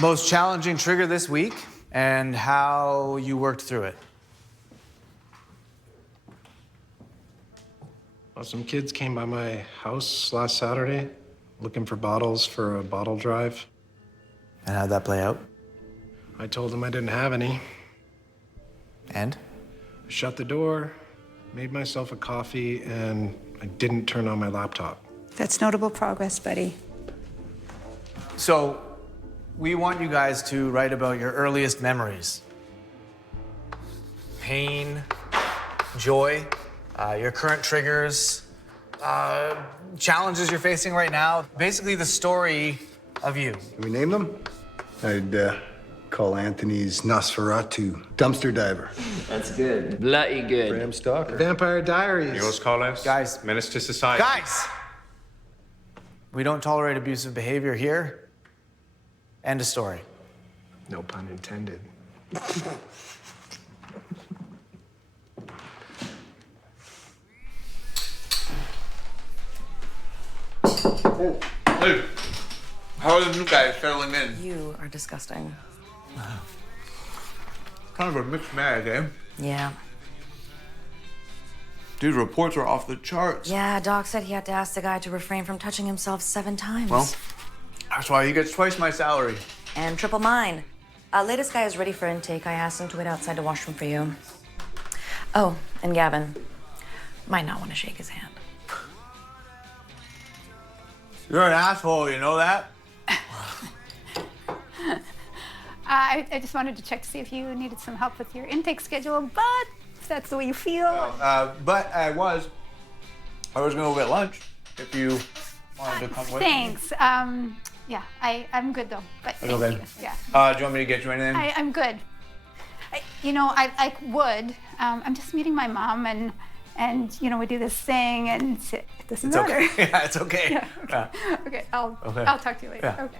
Most challenging trigger this week and how you worked through it. Well, some kids came by my house last Saturday looking for bottles for a bottle drive. And how'd that play out? I told them I didn't have any. And? I shut the door, made myself a coffee, and I didn't turn on my laptop. That's notable progress, buddy. So, we want you guys to write about your earliest memories. Pain, joy, your current triggers, challenges you're facing right now. Basically, the story of you. Can we name them? I'd call Anthony's Nosferatu dumpster diver. That's good. Bloody good. Bram Stoker. Vampire Diaries. Yours, Carlos. Guys. Menace to society. Guys! We don't tolerate abusive behavior here. End of story. No pun intended. Hey, how are the new guys settling in? You are disgusting. Kind of a mixed bag, eh? Yeah. Dude, reports are off the charts. Yeah, Doc said he had to ask the guy to refrain from touching himself 7 times. Well, that's why he gets twice my salary. And triple mine. Latest guy is ready for intake. I asked him to wait outside the washroom for you. Oh, and Gavin might not want to shake his hand. You're an asshole, you know that? I just wanted to check to see if you needed some help with your intake schedule, but if that's the way you feel. But I was gonna go get lunch if you wanted to come with me. Thanks. Yeah, I'm good though, but thank Okay. you. Yeah. Do you want me to get you anything? I'm good. I would. I'm just meeting my mom and we do this thing and it doesn't matter. Okay. Yeah, it's okay. Yeah, okay. Yeah. Okay, I'll talk to you later. Yeah. Okay.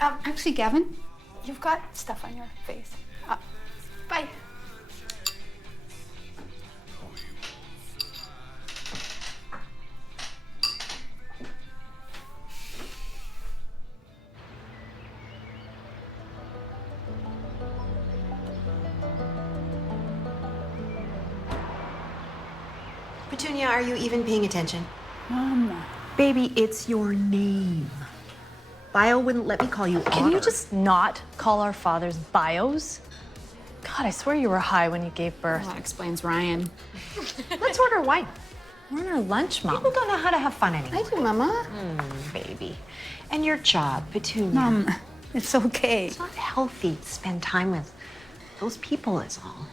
Actually, Gavin, you've got stuff on your face. Bye. Petunia, are you even paying attention? Mom. Baby, it's your name. Bio wouldn't let me call you Honor. Can you just not call our fathers bios? God, I swear you were high when you gave birth. Well, that explains Ryan. Let's order wine. We're on our lunch, Mom. People don't know how to have fun anymore. I do, Mama. Baby. And your job, Petunia. Mom, it's okay. It's not healthy to spend time with those people is all.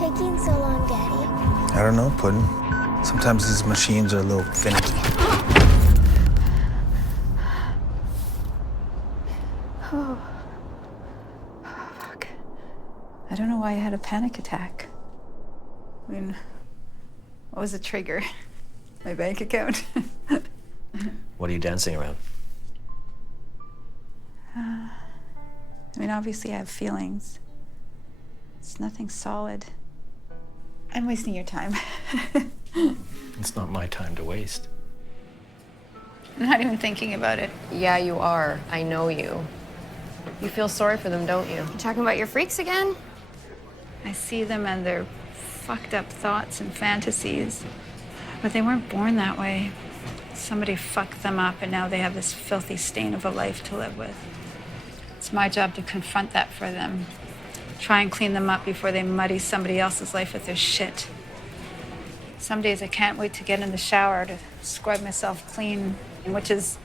taking so long, Daddy? I don't know, Puddin'. Sometimes these machines are a little finicky. Oh, fuck. I don't know why I had a panic attack. I mean, what was the trigger? My bank account? What are you dancing around? I mean, obviously I have feelings. It's nothing solid. I'm wasting your time. It's not my time to waste. I'm not even thinking about it. Yeah, you are. I know you. You feel sorry for them, don't you? You talking about your freaks again? I see them and their fucked up thoughts and fantasies. But they weren't born that way. Somebody fucked them up, and now they have this filthy stain of a life to live with. It's my job to confront that for them. Try and clean them up before they muddy somebody else's life with their shit. Some days I can't wait to get in the shower to scrub myself clean, which is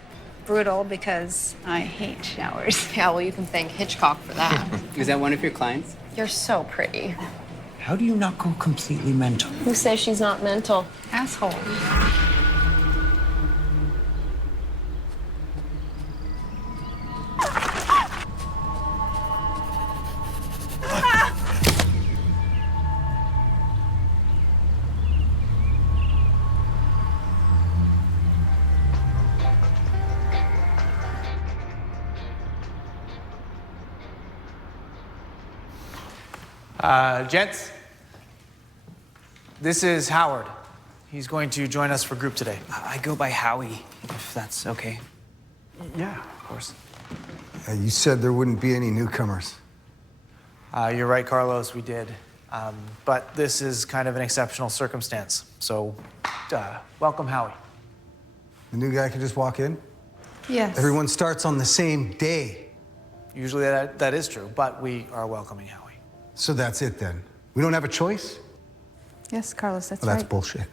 brutal because I hate showers. Yeah, well, you can thank Hitchcock for that. Is that one of your clients? You're so pretty. How do you not go completely mental? Who says she's not mental? Asshole. Gents, this is Howard. He's going to join us for group today. I go by Howie, if that's okay. Yeah, of course. You said there wouldn't be any newcomers. You're right, Carlos, we did. But this is kind of an exceptional circumstance. So, welcome, Howie. The new guy can just walk in? Yes. Everyone starts on the same day. Usually that is true, but we are welcoming Howie. So that's it then? We don't have a choice? Yes, Carlos, that's Well, that's right. bullshit.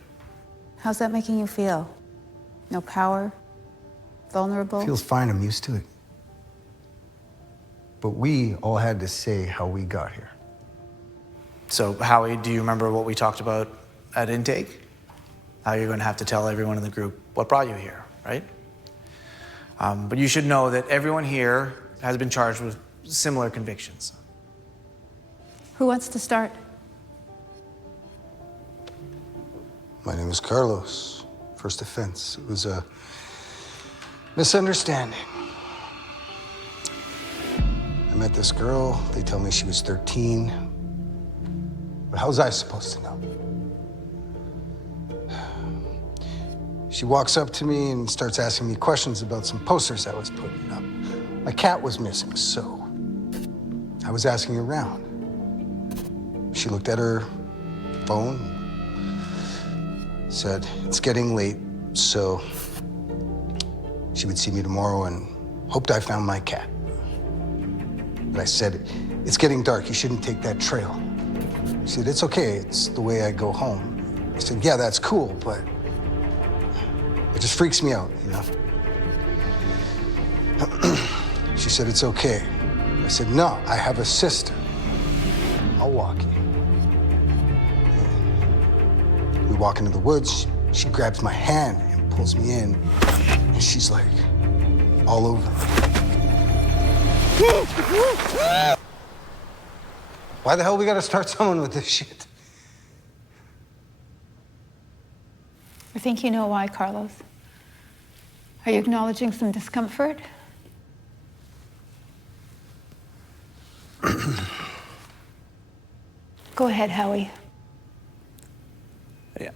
How's that making you feel? No power? Vulnerable? Feels fine, I'm used to it. But we all had to say how we got here. So, Howie, do you remember what we talked about at intake? How you're going to have to tell everyone in the group what brought you here, right? But you should know that everyone here has been charged with similar convictions. Who wants to start? My name is Carlos. First offense. It was a misunderstanding. I met this girl. They tell me she was 13. But how was I supposed to know? She walks up to me and starts asking me questions about some posters I was putting up. My cat was missing, so I was asking around. She looked at her phone, said, it's getting late, so she would see me tomorrow and hoped I found my cat. But I said, it's getting dark, you shouldn't take that trail. She said, it's okay, it's the way I go home. I said, yeah, that's cool, but it just freaks me out, you know? She said, it's okay. I said, no, I have a sister. I'll walk you. We walk into the woods, she grabs my hand and pulls me in, and she's like, all over me. Why the hell we gotta start someone with this shit? I think you know why, Carlos. Are you acknowledging some discomfort? Go ahead, Howie.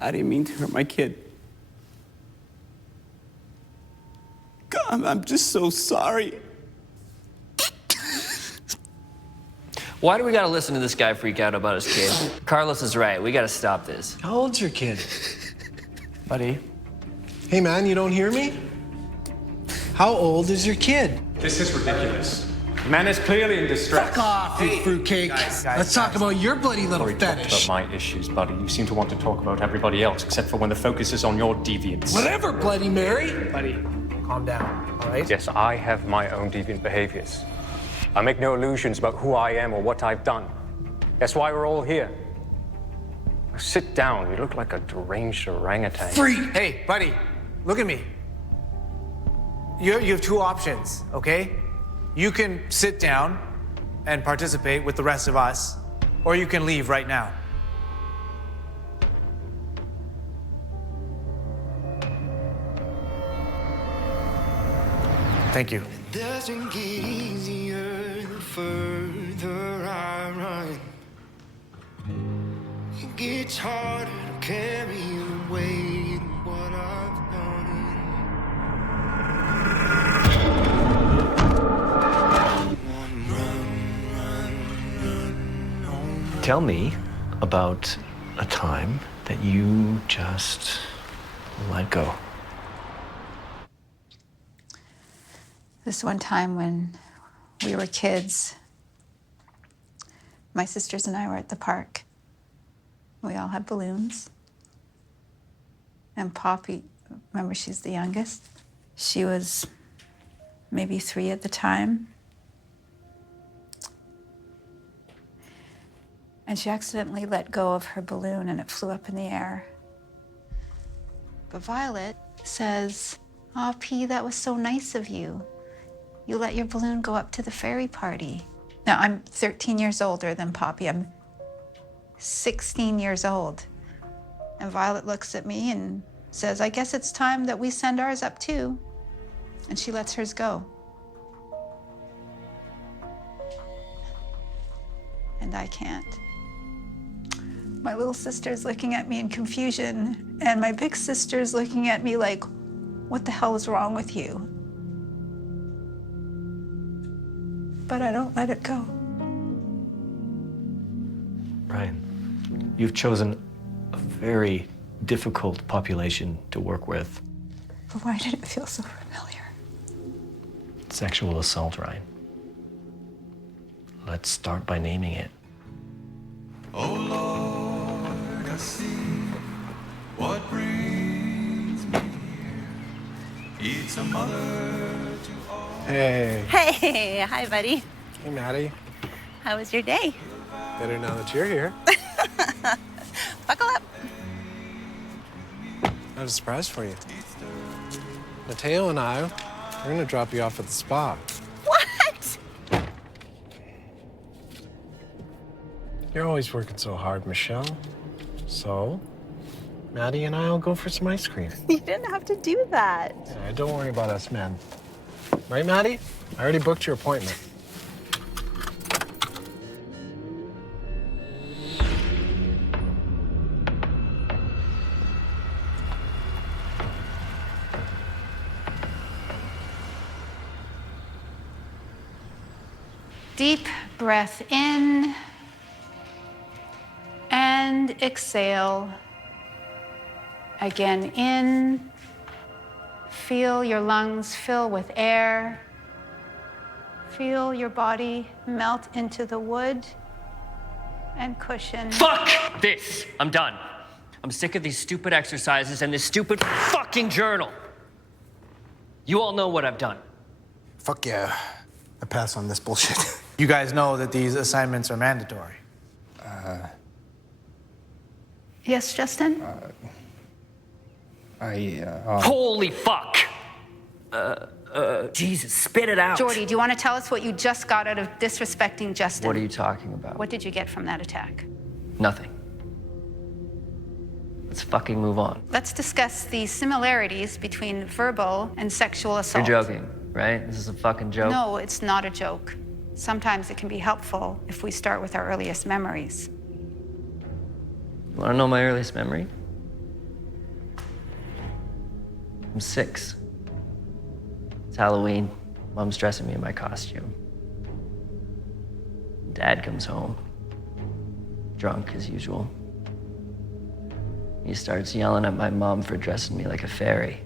I didn't mean to hurt my kid. God, I'm just so sorry. Why do we gotta listen to this guy freak out about his kid? Carlos is right. We gotta stop this. How old's your kid? Buddy. Hey, man, you don't hear me? How old is your kid? This is ridiculous. The man is clearly in distress. Fuck off, you fruitcake. Let's talk about your bloody little Already talked fetish. about my issues, buddy. You seem to want to talk about everybody else, except for when the focus is on your deviance. Whatever, Bloody Mary. Buddy, calm down, all right? Yes, I have my own deviant behaviors. I make no illusions about who I am or what I've done. That's why we're all here. Now sit down. You look like a deranged orangutan. Hey, buddy, look at me. You have two options, okay? You can sit down and participate with the rest of us, or you can leave right now. Thank you. It doesn't get easier the further I run. It gets harder to carry the weight of what I've done. Tell me about a time that you just let go. This one time when we were kids, my sisters and I were at the park. We all had balloons. And Poppy, remember she's the youngest? She was maybe 3 at the time. And she accidentally let go of her balloon and it flew up in the air. But Violet says, "Oh, P, that was so nice of you. You let your balloon go up to the fairy party." Now, I'm 13 years older than Poppy. I'm 16 years old. And Violet looks at me and says, "I guess it's time that we send ours up too." And she lets hers go. And I can't. My little sister's looking at me in confusion, and my big sister's looking at me like, "What the hell is wrong with you?" But I don't let it go. Ryan, you've chosen a very difficult population to work with. But why did it feel so familiar? Sexual assault, Ryan. Let's start by naming it. Oh Lord, I see what brings me here. It's a mother to all. Hey. Hey, hi, buddy. Hey, Maddie. How was your day? Better now that you're here. Buckle up. I have a surprise for you. Mateo and I, we're gonna drop you off at the spa. What? You're always working so hard, Michelle. So, Maddie and I'll go for some ice cream. You didn't have to do that. Yeah, don't worry about us, man. Right, Maddie? I already booked your appointment. Deep breath in and exhale. Again, in. Feel your lungs fill with air. Feel your body melt into the wood and cushion. Fuck this! I'm done. I'm sick of these stupid exercises and this stupid fucking journal. You all know what I've done. Fuck yeah. I pass on this bullshit. You guys know that these assignments are mandatory. Yes, Justin? Holy fuck! Jesus, spit it out. Jordy, do you want to tell us what you just got out of disrespecting Justin? What are you talking about? What did you get from that attack? Nothing. Let's fucking move on. Let's discuss the similarities between verbal and sexual assault. You're joking, right? This is a fucking joke? No, it's not a joke. Sometimes it can be helpful if we start with our earliest memories. You wanna know my earliest memory? I'm 6. It's Halloween. Mom's dressing me in my costume. Dad comes home, drunk as usual. He starts yelling at my mom for dressing me like a fairy.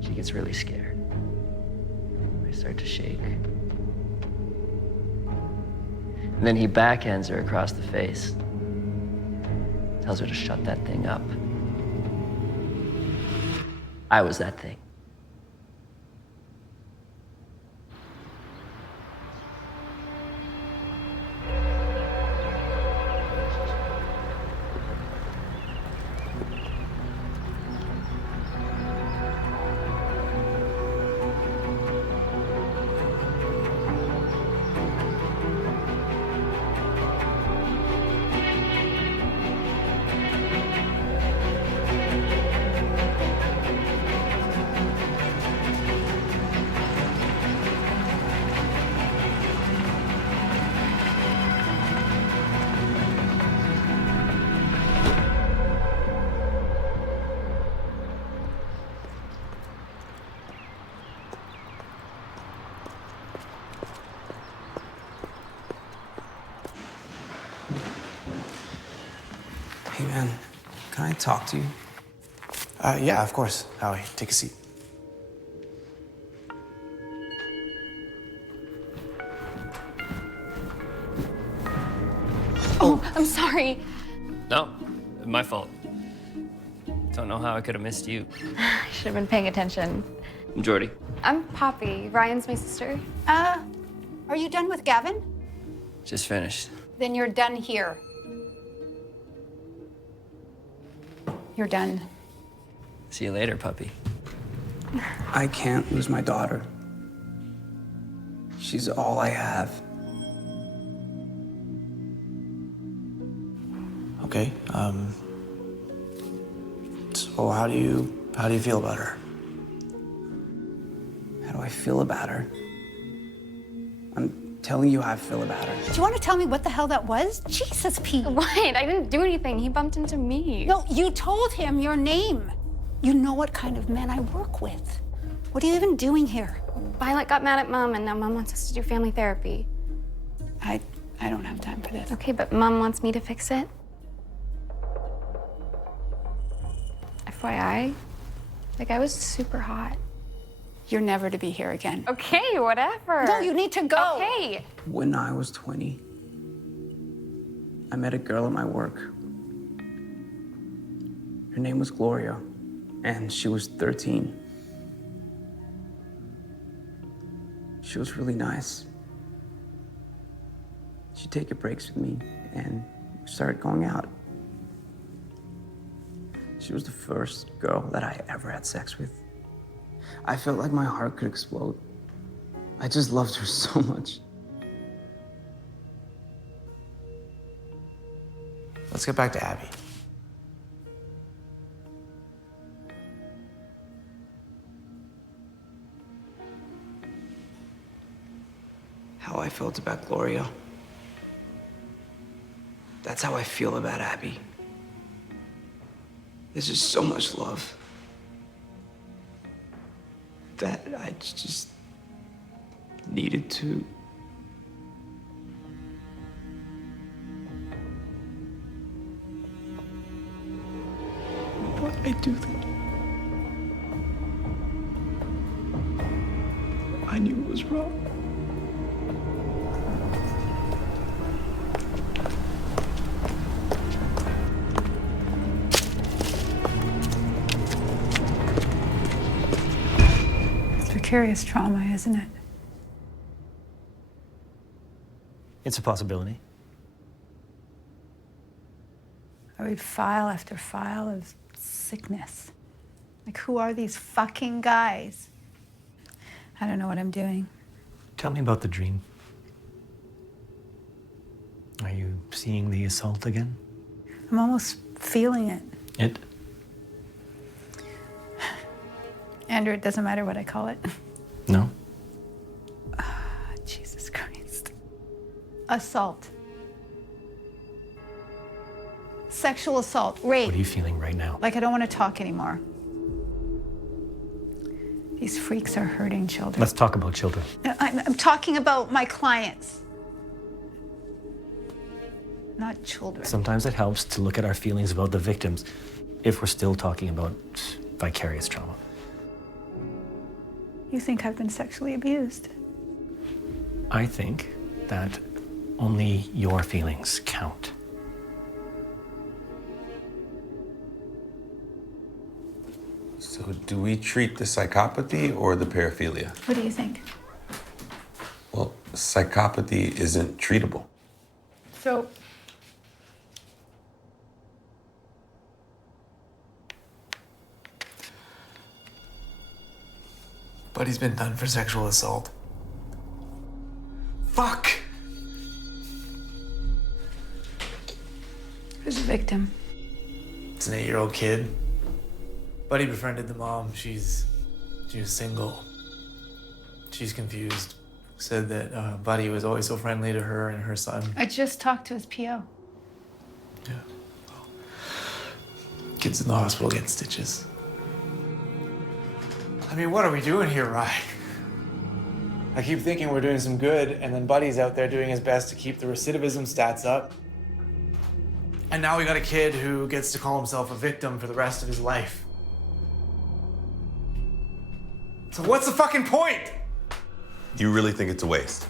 She gets really scared. I start to shake. And then he backhands her across the face. Tells her to shut that thing up. I was that thing. Hey, man, can I talk to you? Yeah, of course, Howie. Take a seat. Oh, I'm sorry. No, my fault. Don't know how I could have missed you. I should have been paying attention. I'm Jordy. I'm Poppy. Ryan's my sister. Are you done with Gavin? Just finished. Then you're done here. You're done. See you later, puppy. I can't lose my daughter. She's all I have. Okay. So how do you feel about her? How do I feel about her? I'm telling you how I feel about her. Do you want to tell me what the hell that was? Jesus, Pete. What? I didn't do anything. He bumped into me. No, you told him your name. You know what kind of men I work with. What are you even doing here? Violet got mad at Mom, and now Mom wants us to do family therapy. I don't have time for this. Okay, but Mom wants me to fix it. FYI, that guy was super hot. You're never to be here again. Okay, whatever. No, you need to go. Okay. When I was 20, I met a girl at my work. Her name was Gloria, and she was 13. She was really nice. She'd take breaks with me, and we started going out. She was the first girl that I ever had sex with. I felt like my heart could explode. I just loved her so much. Let's get back to Abby. How I felt about Gloria. That's how I feel about Abby. There's just so much love that I just needed to. Why'd I do that? I knew it was wrong. Vicarious trauma, isn't it? It's a possibility. I read file after file of sickness. Like, who are these fucking guys? I don't know what I'm doing. Tell me about the dream. Are you seeing the assault again? I'm almost feeling it. It? Andrew, it doesn't matter what I call it. No? Jesus Christ. Assault. Sexual assault, rape. What are you feeling right now? Like I don't want to talk anymore. These freaks are hurting children. Let's talk about children. I'm talking about my clients. Not children. Sometimes it helps to look at our feelings about the victims if we're still talking about vicarious trauma. You think I've been sexually abused? I think that only your feelings count. So do we treat the psychopathy or the paraphilia? What do you think? Well, psychopathy isn't treatable. So, Buddy's been done for sexual assault. Fuck! who's the victim? It's an 8-year-old kid. Buddy befriended the mom. She was single. She's confused. Said that Buddy was always so friendly to her and her son. I just talked to his PO. Yeah. Well, kid's in the hospital getting stitches. I mean, what are we doing here, Ryan? I keep thinking we're doing some good, and then Buddy's out there doing his best to keep the recidivism stats up. And now we got a kid who gets to call himself a victim for the rest of his life. So what's the fucking point? You really think it's a waste?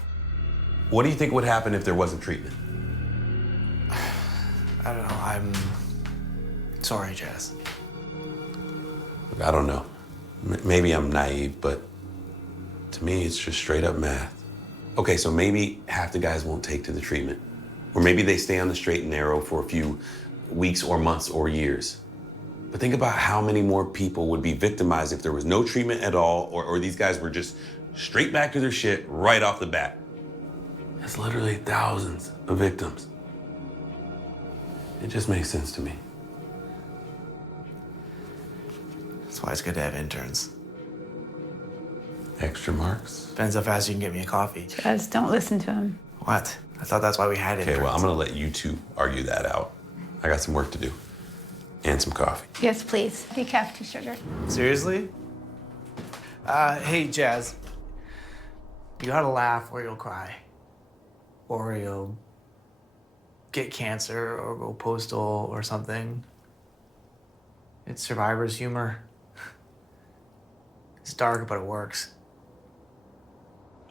What do you think would happen if there wasn't treatment? I don't know. I'm sorry, Jazz. I don't know. Maybe I'm naive, but to me, it's just straight up math. Okay, so maybe half the guys won't take to the treatment. Or maybe they stay on the straight and narrow for a few weeks or months or years. But think about how many more people would be victimized if there was no treatment at all, or these guys were just straight back to their shit right off the bat. That's literally thousands of victims. It just makes sense to me. That's why it's good to have interns. Extra marks? Depends how fast you can get me a coffee. Jazz, don't listen to him. What? I thought that's why we had interns. Okay, well, I'm gonna let you two argue that out. I got some work to do. And some coffee. Yes, please. Decaf, 2 sugar. Seriously? Hey, Jazz. You gotta laugh or you'll cry. Or you'll get cancer or go postal or something. It's survivor's humor. It's dark, but it works.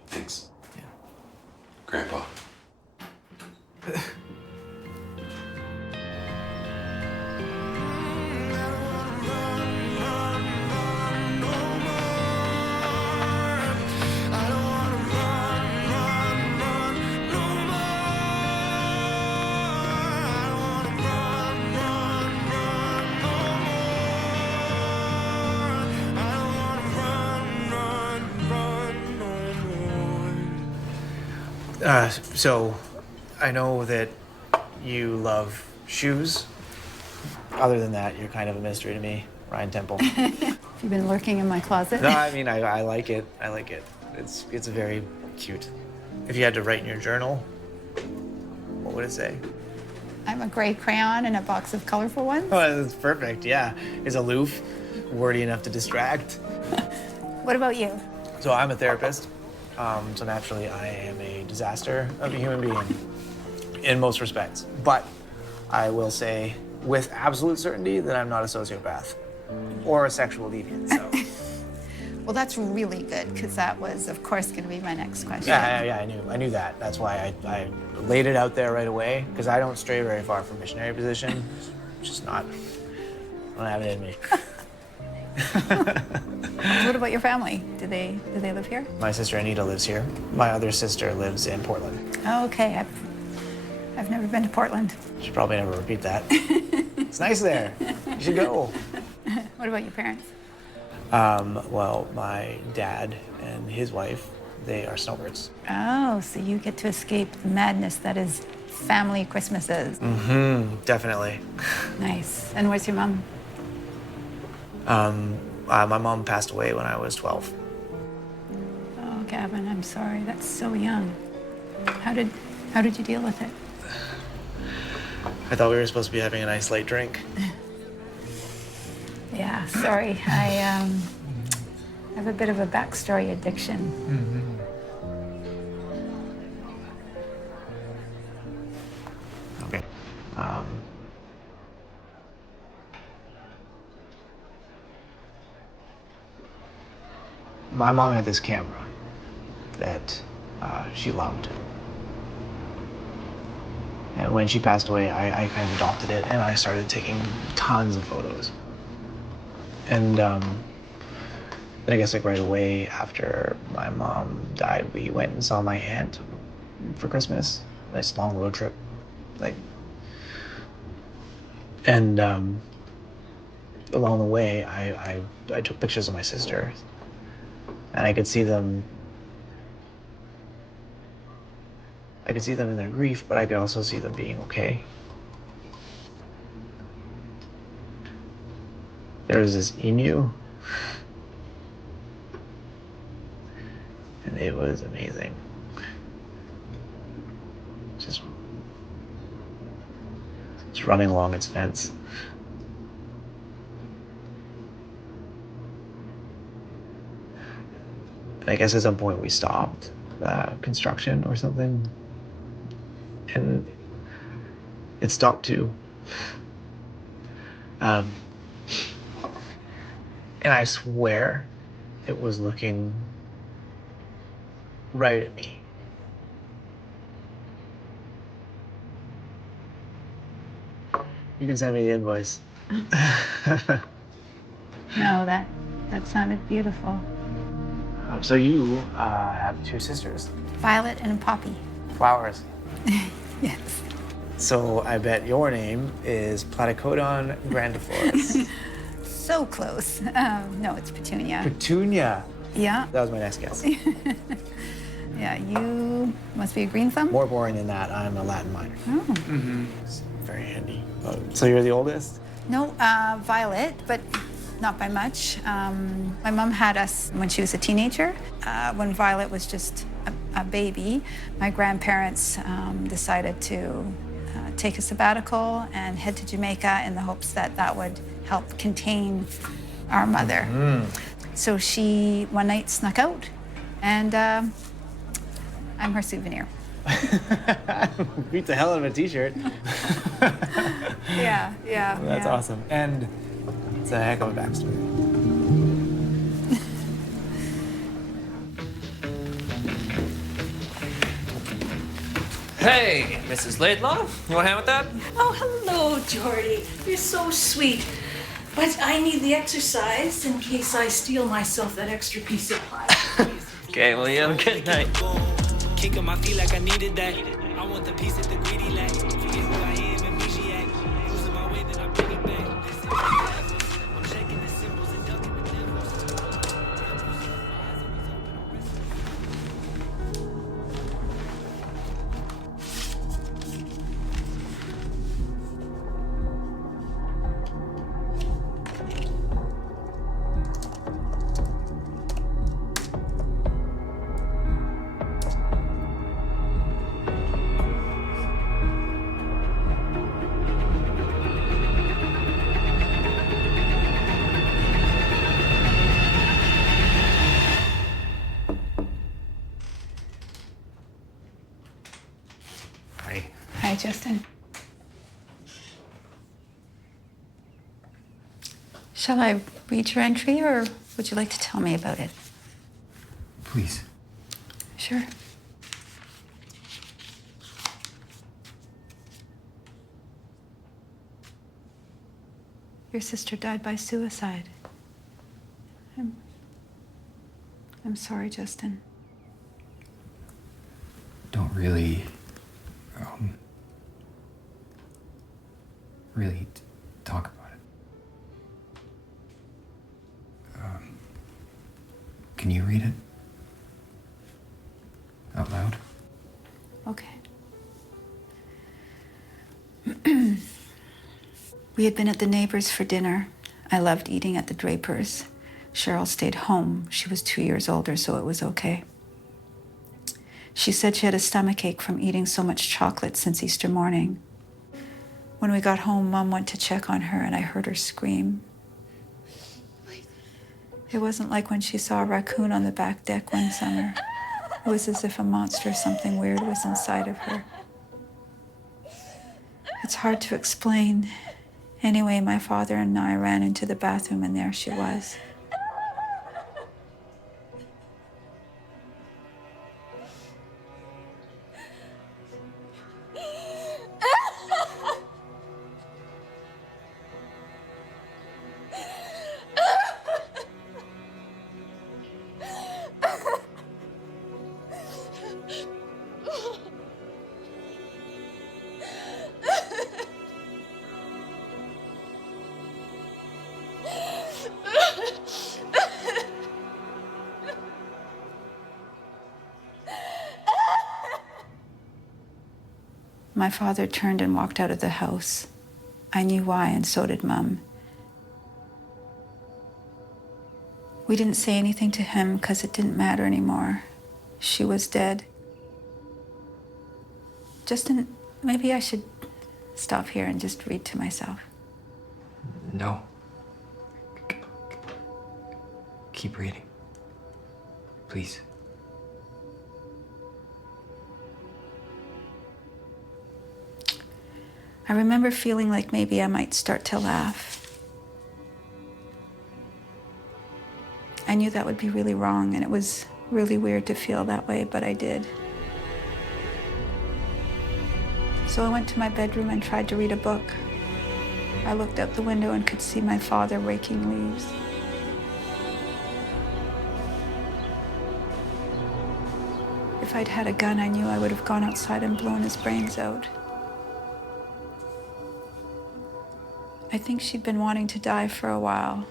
Thanks. Yeah. Grandpa. So, I know that you love shoes. Other than that, you're kind of a mystery to me, Ryan Temple. You've been lurking in my closet? No, I mean, I like it. I like it. It's very cute. If you had to write in your journal, what would it say? I'm a gray crayon and a box of colorful ones. Oh, that's perfect, yeah. It's aloof, wordy enough to distract. What about you? So I'm a therapist. So naturally, I am a disaster of a human being in most respects. But I will say with absolute certainty that I'm not a sociopath or a sexual deviant. So. Well, that's really good, because that was, of course, going to be my next question. Yeah, I knew that. That's why I laid it out there right away, because I don't stray very far from missionary position. It's just not, I don't have it in me. What about your family? Do they live here? My sister Anita lives here. My other sister lives in Portland. Oh, okay. I've never been to Portland. Should probably never repeat that. It's nice there. You should go. What about your parents? Well, my dad and his wife, they are snowbirds. Oh, so you get to escape the madness that is family Christmases. Mm-hmm, definitely. Nice. And where's your mom? My mom passed away when I was 12. Oh, Gavin, I'm sorry. That's so young. How did you deal with it? I thought we were supposed to be having a nice light drink. Yeah, sorry. I have a bit of a backstory addiction. Okay. My mom had this camera that she loved. And when she passed away, I kind of adopted it, and I started taking tons of photos. And then I guess like right away after my mom died, we went and saw my aunt for Christmas. Nice long road trip, and along the way, I took pictures of my sister, and I could see them. I could see them in their grief, but I could also see them being okay. There was this emu, and it was amazing. Just running along its fence. And I guess at some point we stopped construction or something, and it stopped too. And I swear it was looking right at me. You can send me the invoice. No, that sounded beautiful. So you have two sisters. Violet and Poppy. Flowers. Yes. So I bet your name is Platycodon grandiflorus. So close. No, it's Petunia. Petunia. Yeah. That was my next guess. Yeah, you must be a green thumb? More boring than that, I'm a Latin minor. Oh. It's very handy. So you're the oldest? No, Violet, but not by much. My mom had us when she was a teenager. When Violet was just a baby, my grandparents decided to take a sabbatical and head to Jamaica in the hopes that that would help contain our mother. So she one night snuck out, and I'm her souvenir. Beat the hell out of a t-shirt. Yeah. That's awesome. And it's a heck of a backstory. Hey, Mrs. Laidlaw, you want a hand with that? Oh, hello, Jordy. You're so sweet. But I need the exercise in case I steal myself that extra piece of pie. Okay, well, you have a good night. Kick on my feet like I needed that. I want the piece that the greedy lack. Forget who I am and appreciate. Losing my way, then I'm bringing back. I'm checking the symbols and ducking the devils. Hi, Justin. Shall I read your entry, or would you like to tell me about it? Please. Sure. Your sister died by suicide. I'm sorry, Justin. Don't really talk about it. Can you read it out loud? Okay. We had been at the neighbors for dinner. I loved eating at the Drapers. Cheryl stayed home. She was 2 years older, so it was okay. She said she had a stomachache from eating so much chocolate since Easter morning. When we got home, Mom went to check on her, and I heard her scream. It wasn't like when she saw a raccoon on the back deck one summer. It was as if a monster or something weird was inside of her. It's hard to explain. Anyway, my father and I ran into the bathroom, and there she was. My father turned and walked out of the house. I knew why, and so did Mom. We didn't say anything to him because it didn't matter anymore. She was dead. Justin, maybe I should stop here and just read to myself. No. Keep reading. Please. I remember feeling like maybe I might start to laugh. I knew that would be really wrong, and it was really weird to feel that way, but I did. So I went to my bedroom and tried to read a book. I looked out the window and could see my father raking leaves. If I'd had a gun, I knew I would have gone outside and blown his brains out. I think she'd been wanting to die for a while.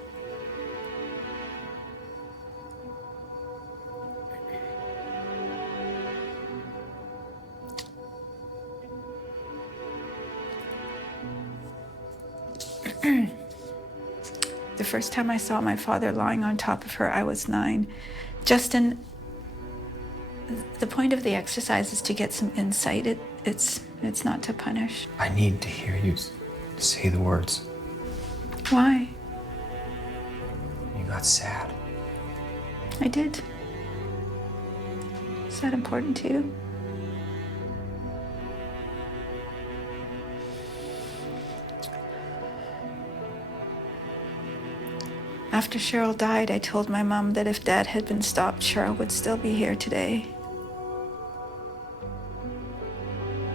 The first time I saw my father lying on top of her, I was 9. Justin, the point of the exercise is to get some insight. It's not to punish. I need to hear you say the words. Why? You got sad. I did. Is that important to you? After Cheryl died, I told my mom that if Dad had been stopped, Cheryl would still be here today.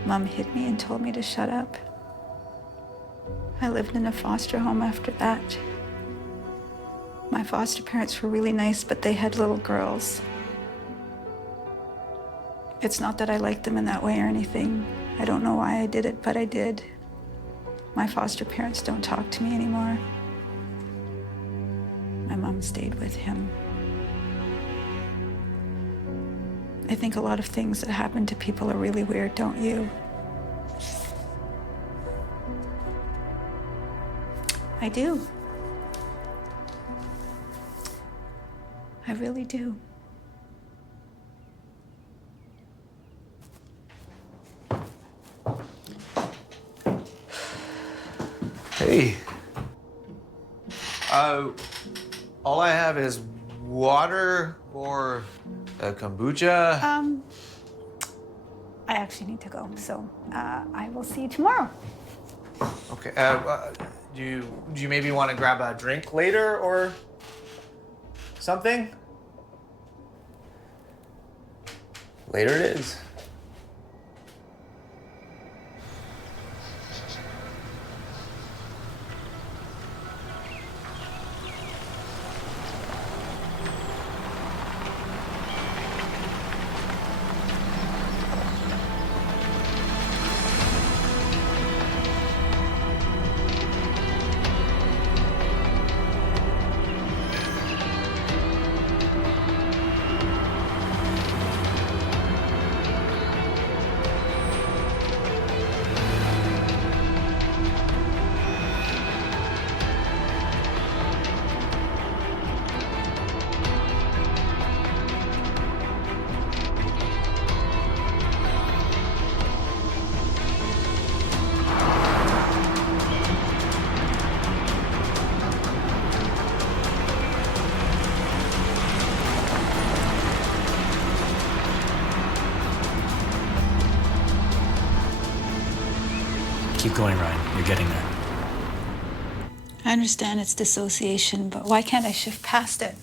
Mom hit me and told me to shut up. I lived in a foster home after that. My foster parents were really nice, but they had little girls. It's not that I liked them in that way or anything. I don't know why I did it, but I did. My foster parents don't talk to me anymore. My mom stayed with him. I think a lot of things that happen to people are really weird, don't you? I do. I really do. Hey. All I have is water or a kombucha. I actually need to go, so I will see you tomorrow. Okay. Do you maybe want to grab a drink later or something? Later it is. Keep going, Ryan. You're getting there. I understand it's dissociation, but why can't I shift past it?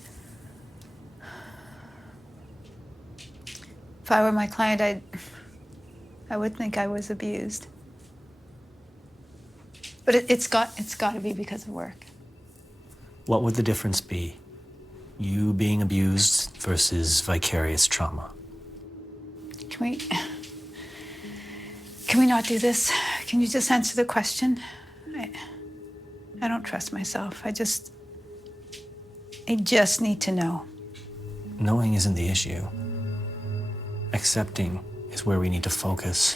If I were my client, I would think I was abused. But it's got to be because of work. What would the difference be? You being abused versus vicarious trauma? Can we not do this? Can you just answer the question? I don't trust myself. I just need to know. Knowing isn't the issue. Accepting is where we need to focus.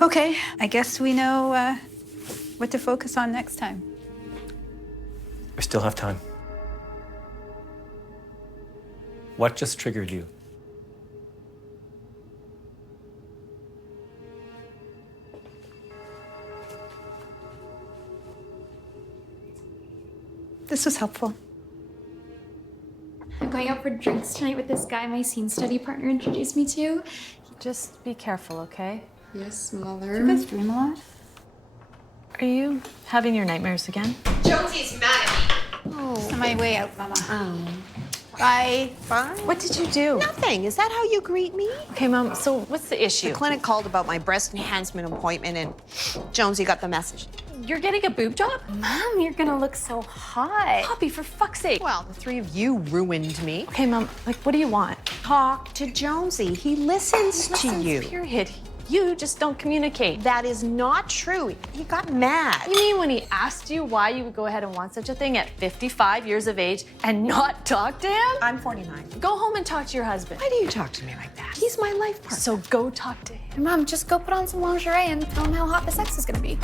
Okay, I guess we know what to focus on next time. We still have time. What just triggered you? This was helpful. I'm going out for drinks tonight with this guy my scene study partner introduced me to. Just be careful, okay? Yes, Mother. Do you guys dream a lot? Are you having your nightmares again? Josie's mad at me. Oh. It's on my way out, Mama. Oh. Bye. Bye. What did you do? Nothing. Is that how you greet me? Okay, Mom, so what's the issue? The clinic called about my breast enhancement appointment, and Jonesy got the message. You're getting a boob job? Mom, you're gonna look so hot. Poppy, for fuck's sake. Well, the three of you ruined me. Okay, Mom, like, what do you want? Talk to Jonesy. He listens to you. Period. You just don't communicate. That is not true. He got mad. You mean when he asked you why you would go ahead and want such a thing at 55 years of age and not talk to him? I'm 49. Go home and talk to your husband. Why do you talk to me like that? He's my life partner. So go talk to him. Mom, just go put on some lingerie and tell him how hot the sex is gonna be.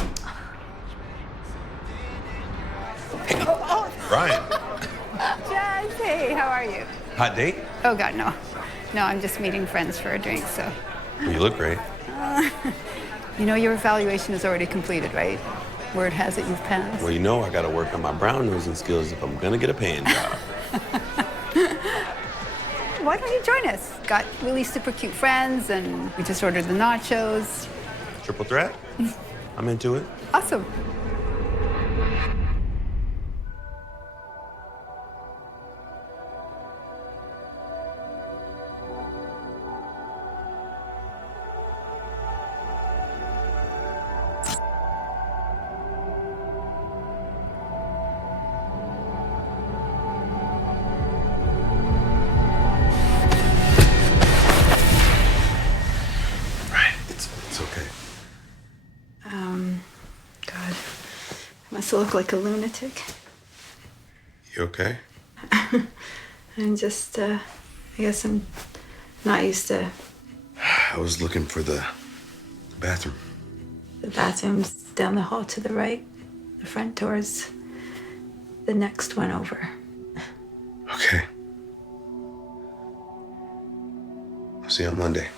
Ryan, Jazz, hey, how are you? hot date? Oh, God, no. No, I'm just meeting friends for a drink, so. You look great. You know your evaluation is already completed, right? Word has it you've passed. Well, you know I gotta work on my brown nosing skills if I'm gonna get a paying job. Why don't you join us? Got really super cute friends, and we just ordered the nachos. Triple threat? I'm into it. Awesome. It's okay. God, I must look like a lunatic. You okay? I'm just, I guess I'm not used to I was looking for the bathroom. the bathrooms down the hall to the right. The front door's the next one over. Okay. I'll see you on Monday.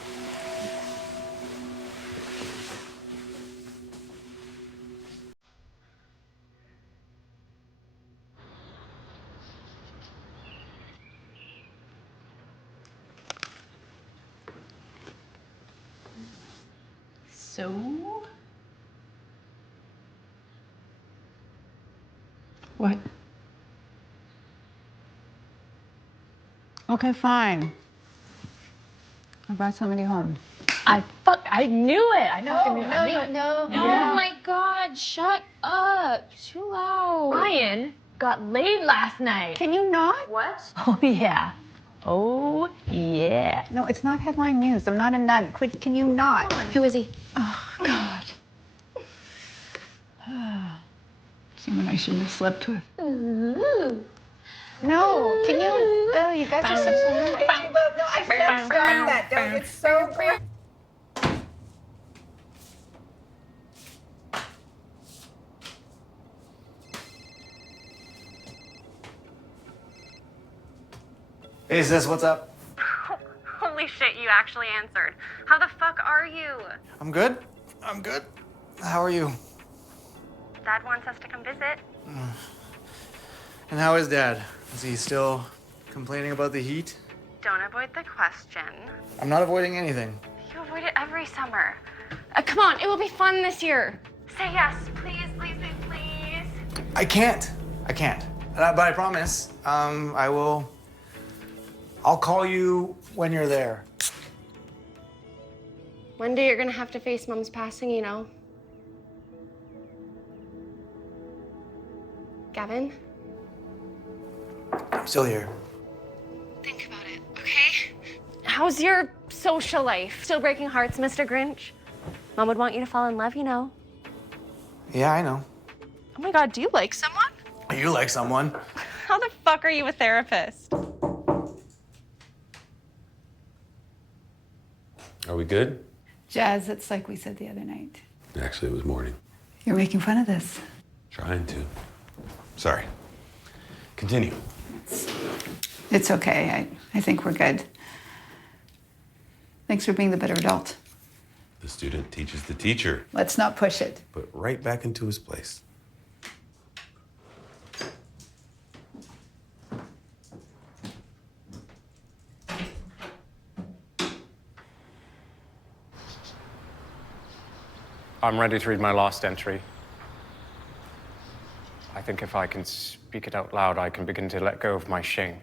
So? What? Okay, fine. I brought somebody home. I knew it. I know. No. Yeah. Oh my God, shut up. Too loud. Ryan got laid last night. Can you not? What? Oh, yeah. Oh, yeah. No, it's not headline news. I'm not a nun. Quit, can you not? Who is he? Oh, God. Someone I shouldn't have slept with. Ooh. No, can you? Oh, you guys are such a No, I can't stop that. Don't. It's so weird. Hey, sis, what's up? Holy shit, you actually answered. How the fuck are you? I'm good. I'm good. How are you? Dad wants us to come visit. And how is Dad? Is he still complaining about the heat? Don't avoid the question. I'm not avoiding anything. You avoid it every summer. Come on, it will be fun this year. Say yes, please, please, please, please. I can't. But I promise, I will. I'll call you when you're there. One day you're gonna have to face Mom's passing, you know. Gavin? I'm still here. Think about it, okay? How's your social life? Still breaking hearts, Mr. Grinch? Mom would want you to fall in love, you know. Yeah, I know. Oh my God, do you like someone? You like someone. How the fuck are you a therapist? Are we good? Jazz, it's like we said the other night. Actually, it was morning. You're making fun of this. Trying to. Sorry. Continue. It's okay. I think we're good. Thanks for being the better adult. The student teaches the teacher, Let's not push it. but right back into his place. I'm ready to read my last entry. I think if I can speak it out loud, I can begin to let go of my shame.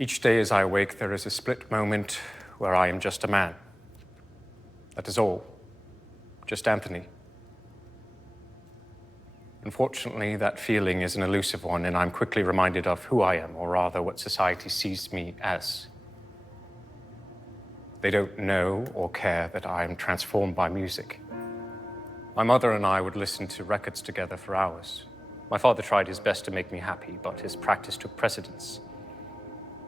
Each day as I awake, there is a split moment where I am just a man. That is all. Just Anthony. Unfortunately, that feeling is an elusive one, and I'm quickly reminded of who I am, or rather what society sees me as. They don't know or care that I am transformed by music. My mother and I would listen to records together for hours. My father tried his best to make me happy, but his practice took precedence.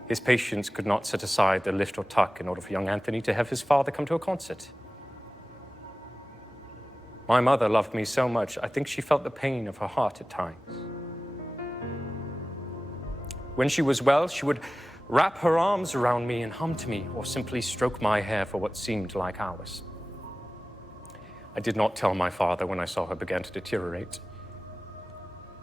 His patience could not set aside the lift or tuck in order for young Anthony to have his father come to a concert. My mother loved me so much, I think she felt the pain of her heart at times. When she was well, she would wrap her arms around me and hum to me, or simply stroke my hair for what seemed like hours. I did not tell my father when I saw her begin to deteriorate.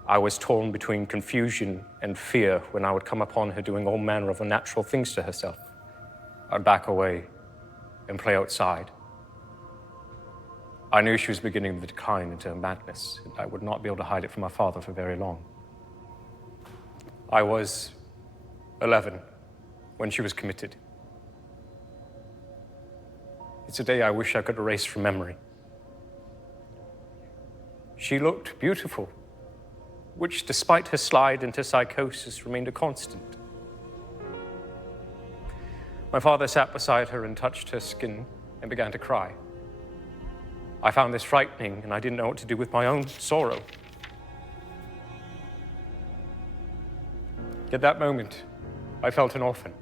I was torn between confusion and fear when I would come upon her doing all manner of unnatural things to herself. I'd back away and play outside. I knew she was beginning to decline into madness, and I would not be able to hide it from my father for very long. I was 11 when she was committed. It's a day I wish I could erase from memory. She looked beautiful, which, despite her slide into psychosis, remained a constant. My father sat beside her and touched her skin and began to cry. I found this frightening, and I didn't know what to do with my own sorrow. At that moment, I felt an orphan.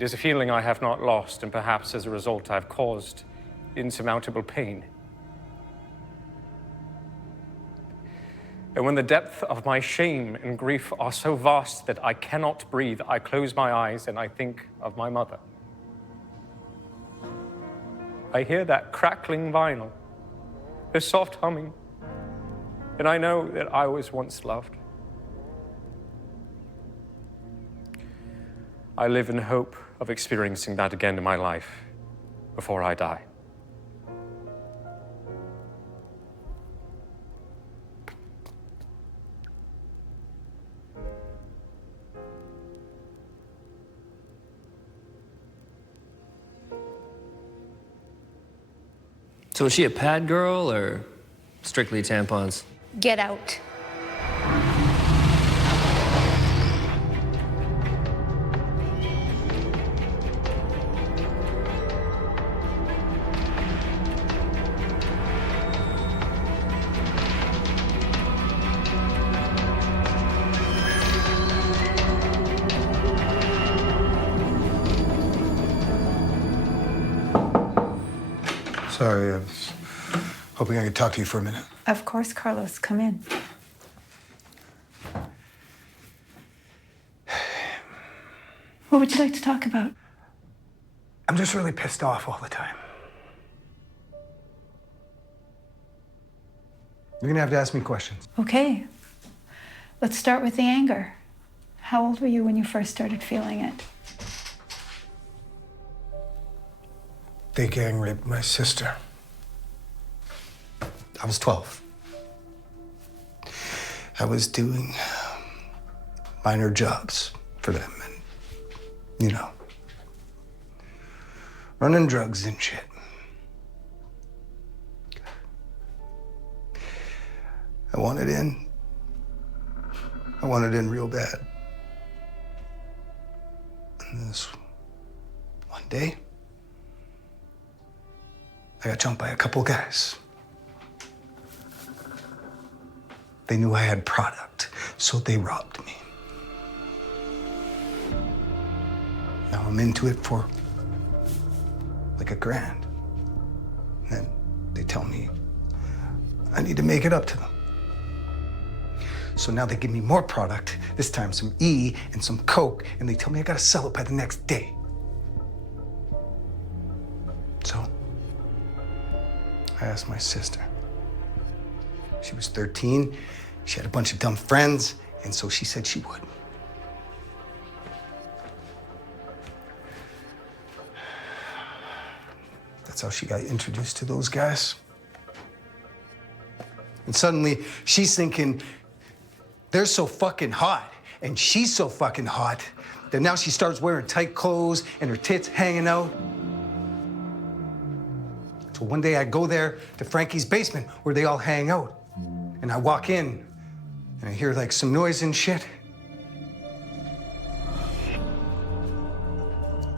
It is a feeling I have not lost, and perhaps as a result I've caused insurmountable pain. And when the depth of my shame and grief are so vast that I cannot breathe, I close my eyes and I think of my mother. I hear that crackling vinyl, her soft humming, and I know that I was once loved. I live in hope of experiencing that again in my life before I die. So is she a pad girl or strictly tampons? Get out. Sorry, I was hoping I could talk to you for a minute. Of course, Carlos, come in. What would you like to talk about? I'm just really pissed off all the time. You're gonna have to ask me questions. Okay. Let's start with the anger. How old were you when you first started feeling it? They gang raped my sister. I was 12. I was doing minor jobs for them and, running drugs and shit. I wanted in. I wanted in real bad. And this one day, I got jumped by a couple guys. They knew I had product, so they robbed me. Now I'm into it for like $1,000. And then they tell me I need to make it up to them. So now they give me more product, this time some E and some Coke, and they tell me I gotta sell it by the next day. So I asked my sister. She was 13, she had a bunch of dumb friends, and so she said she would. That's how she got introduced to those guys. And suddenly, she's thinking, they're so fucking hot, And she's so fucking hot that now she starts wearing tight clothes and her tits hanging out. So one day I go there to Frankie's basement where they all hang out. And I walk in and I hear like some noise and shit.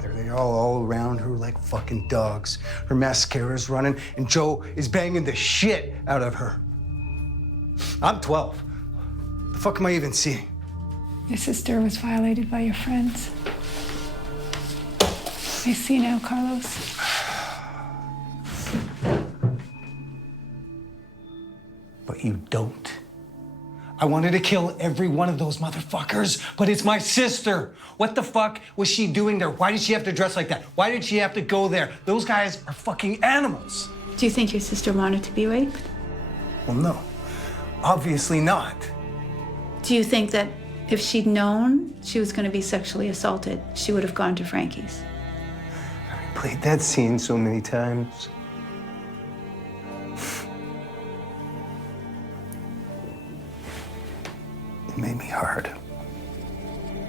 There they are all around her like fucking dogs. Her mascara's running and Joe is banging the shit out of her. I'm 12. The fuck am I even seeing? Your sister was violated by your friends. I see now, Carlos. But you don't. I wanted to kill every one of those motherfuckers, but it's my sister. What the fuck was she doing there? Why did she have to dress like that? Why did she have to go there? Those guys are fucking animals. Do you think your sister wanted to be raped? Well, no. Obviously not. Do you think that if she'd known she was going to be sexually assaulted, she would have gone to Frankie's? I played that scene so many times. It made me hard.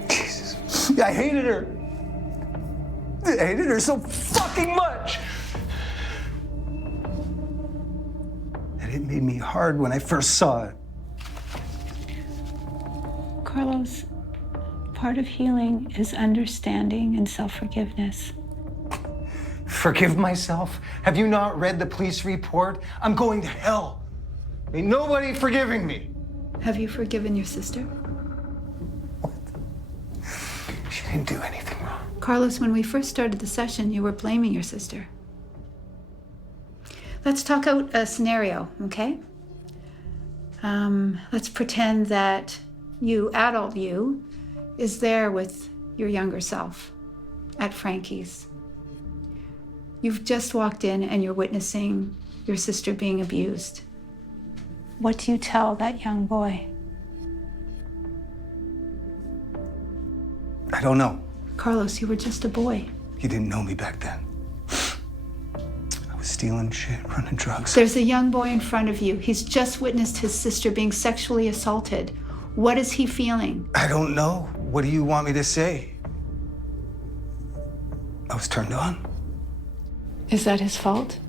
Jesus. I hated her. I hated her so fucking much. And it made me hard when I first saw it. Carlos, part of healing is understanding and self-forgiveness. Forgive myself? Have you not read the police report? I'm going to hell. Ain't nobody forgiving me. Have you forgiven your sister? She didn't do anything wrong. Carlos, when we first started the session, you were blaming your sister. Let's talk out a scenario, okay? Let's pretend that you, adult you, is there with your younger self at Frankie's. You've just walked in and you're witnessing your sister being abused. What do you tell that young boy? I don't know. Carlos, you were just a boy. You didn't know me back then. I was stealing shit, running drugs. There's a young boy in front of you. He's just witnessed his sister being sexually assaulted. What is he feeling? I don't know. What do you want me to say? I was turned on. Is that his fault?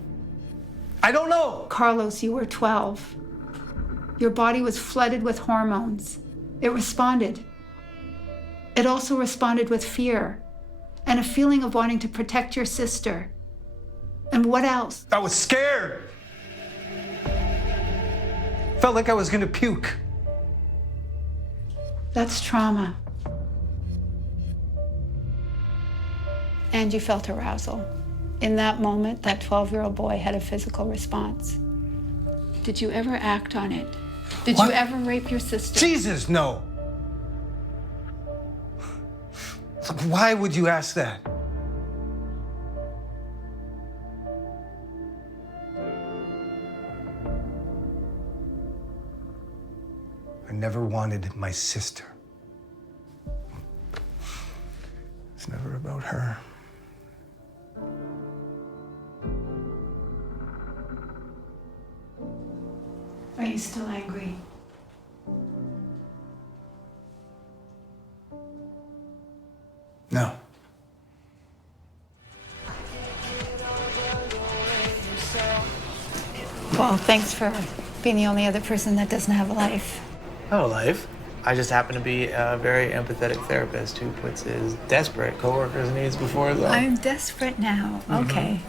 I don't know. Carlos, you were 12. Your body was flooded with hormones. It responded. It also responded with fear and a feeling of wanting to protect your sister. And what else? I was scared. Felt like I was gonna puke. That's trauma. And you felt arousal. In that moment, that 12-year-old boy had a physical response. Did you ever act on it? Did you ever rape your sister? Jesus, no. Why would you ask that? I never wanted my sister. It's never about her. Are you still angry? No. Well, thanks for being the only other person that doesn't have a life. No life. I just happen to be a very empathetic therapist who puts his desperate coworkers' needs before his own. I'm desperate now. Okay.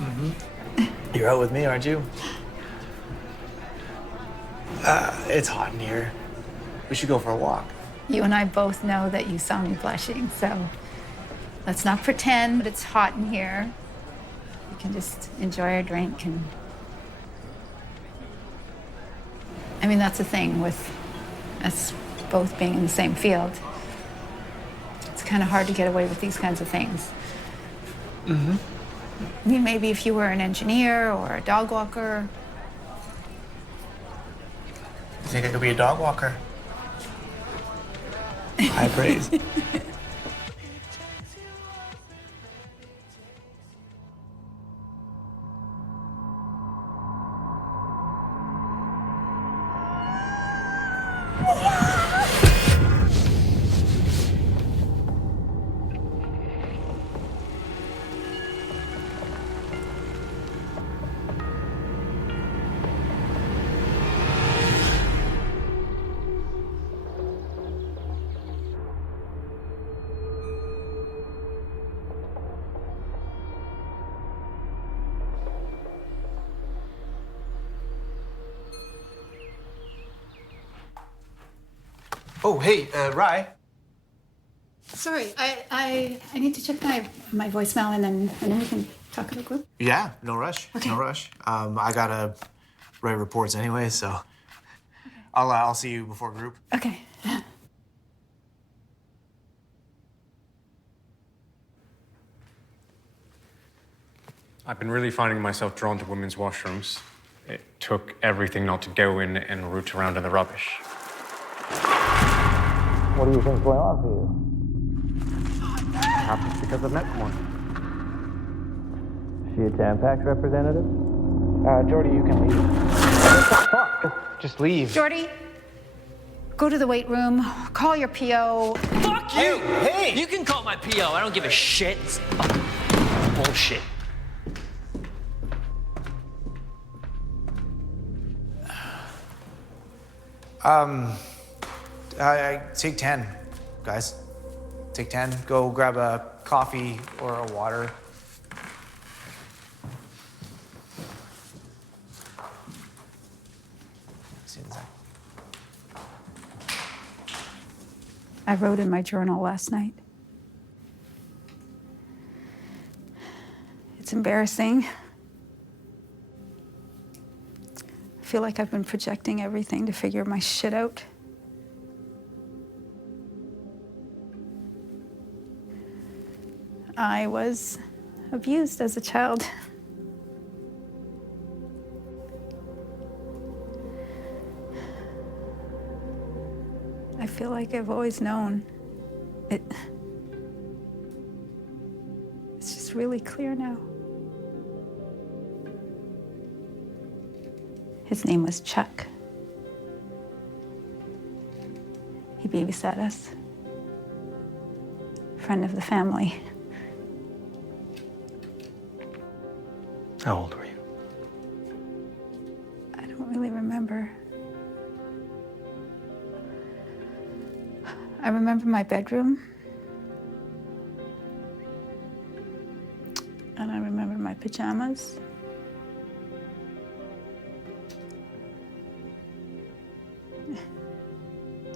You're out with me, aren't you? It's hot in here. We should go for a walk. You and I both know that you saw me blushing, so let's not pretend that it's hot in here. We can just enjoy our drink and... I mean, that's the thing with us both being in the same field. It's kind of hard to get away with these kinds of things. I mean, maybe if you were an engineer or a dog walker. You think I could be a dog walker? High praise. Oh, hey, Rye. Sorry, I need to check my voicemail and then we can talk to the group. Yeah, no rush. Okay. No rush. I gotta write reports anyway, so I'll see you before group. Okay. I've been really finding myself drawn to women's washrooms. It took everything not to go in and root around in the rubbish. What do you think's going on for you? Perhaps because I've met one. Is she a Tampax representative? Jordy, you can leave. What the fuck? Just leave. Jordy, go to the weight room, call your PO. Fuck you! Hey! You can call my PO. I don't give a shit. It's fucking bullshit. I take 10, guys. Take 10. Go grab a coffee or a water. See you in a sec. I wrote in my journal last night. It's embarrassing. I feel like I've been projecting everything to figure my shit out. I was abused as a child. I feel like I've always known. It's just really clear now. His name was Chuck. He babysat us. Friend of the family. How old were you? I don't really remember. I remember my bedroom. And I remember my pajamas.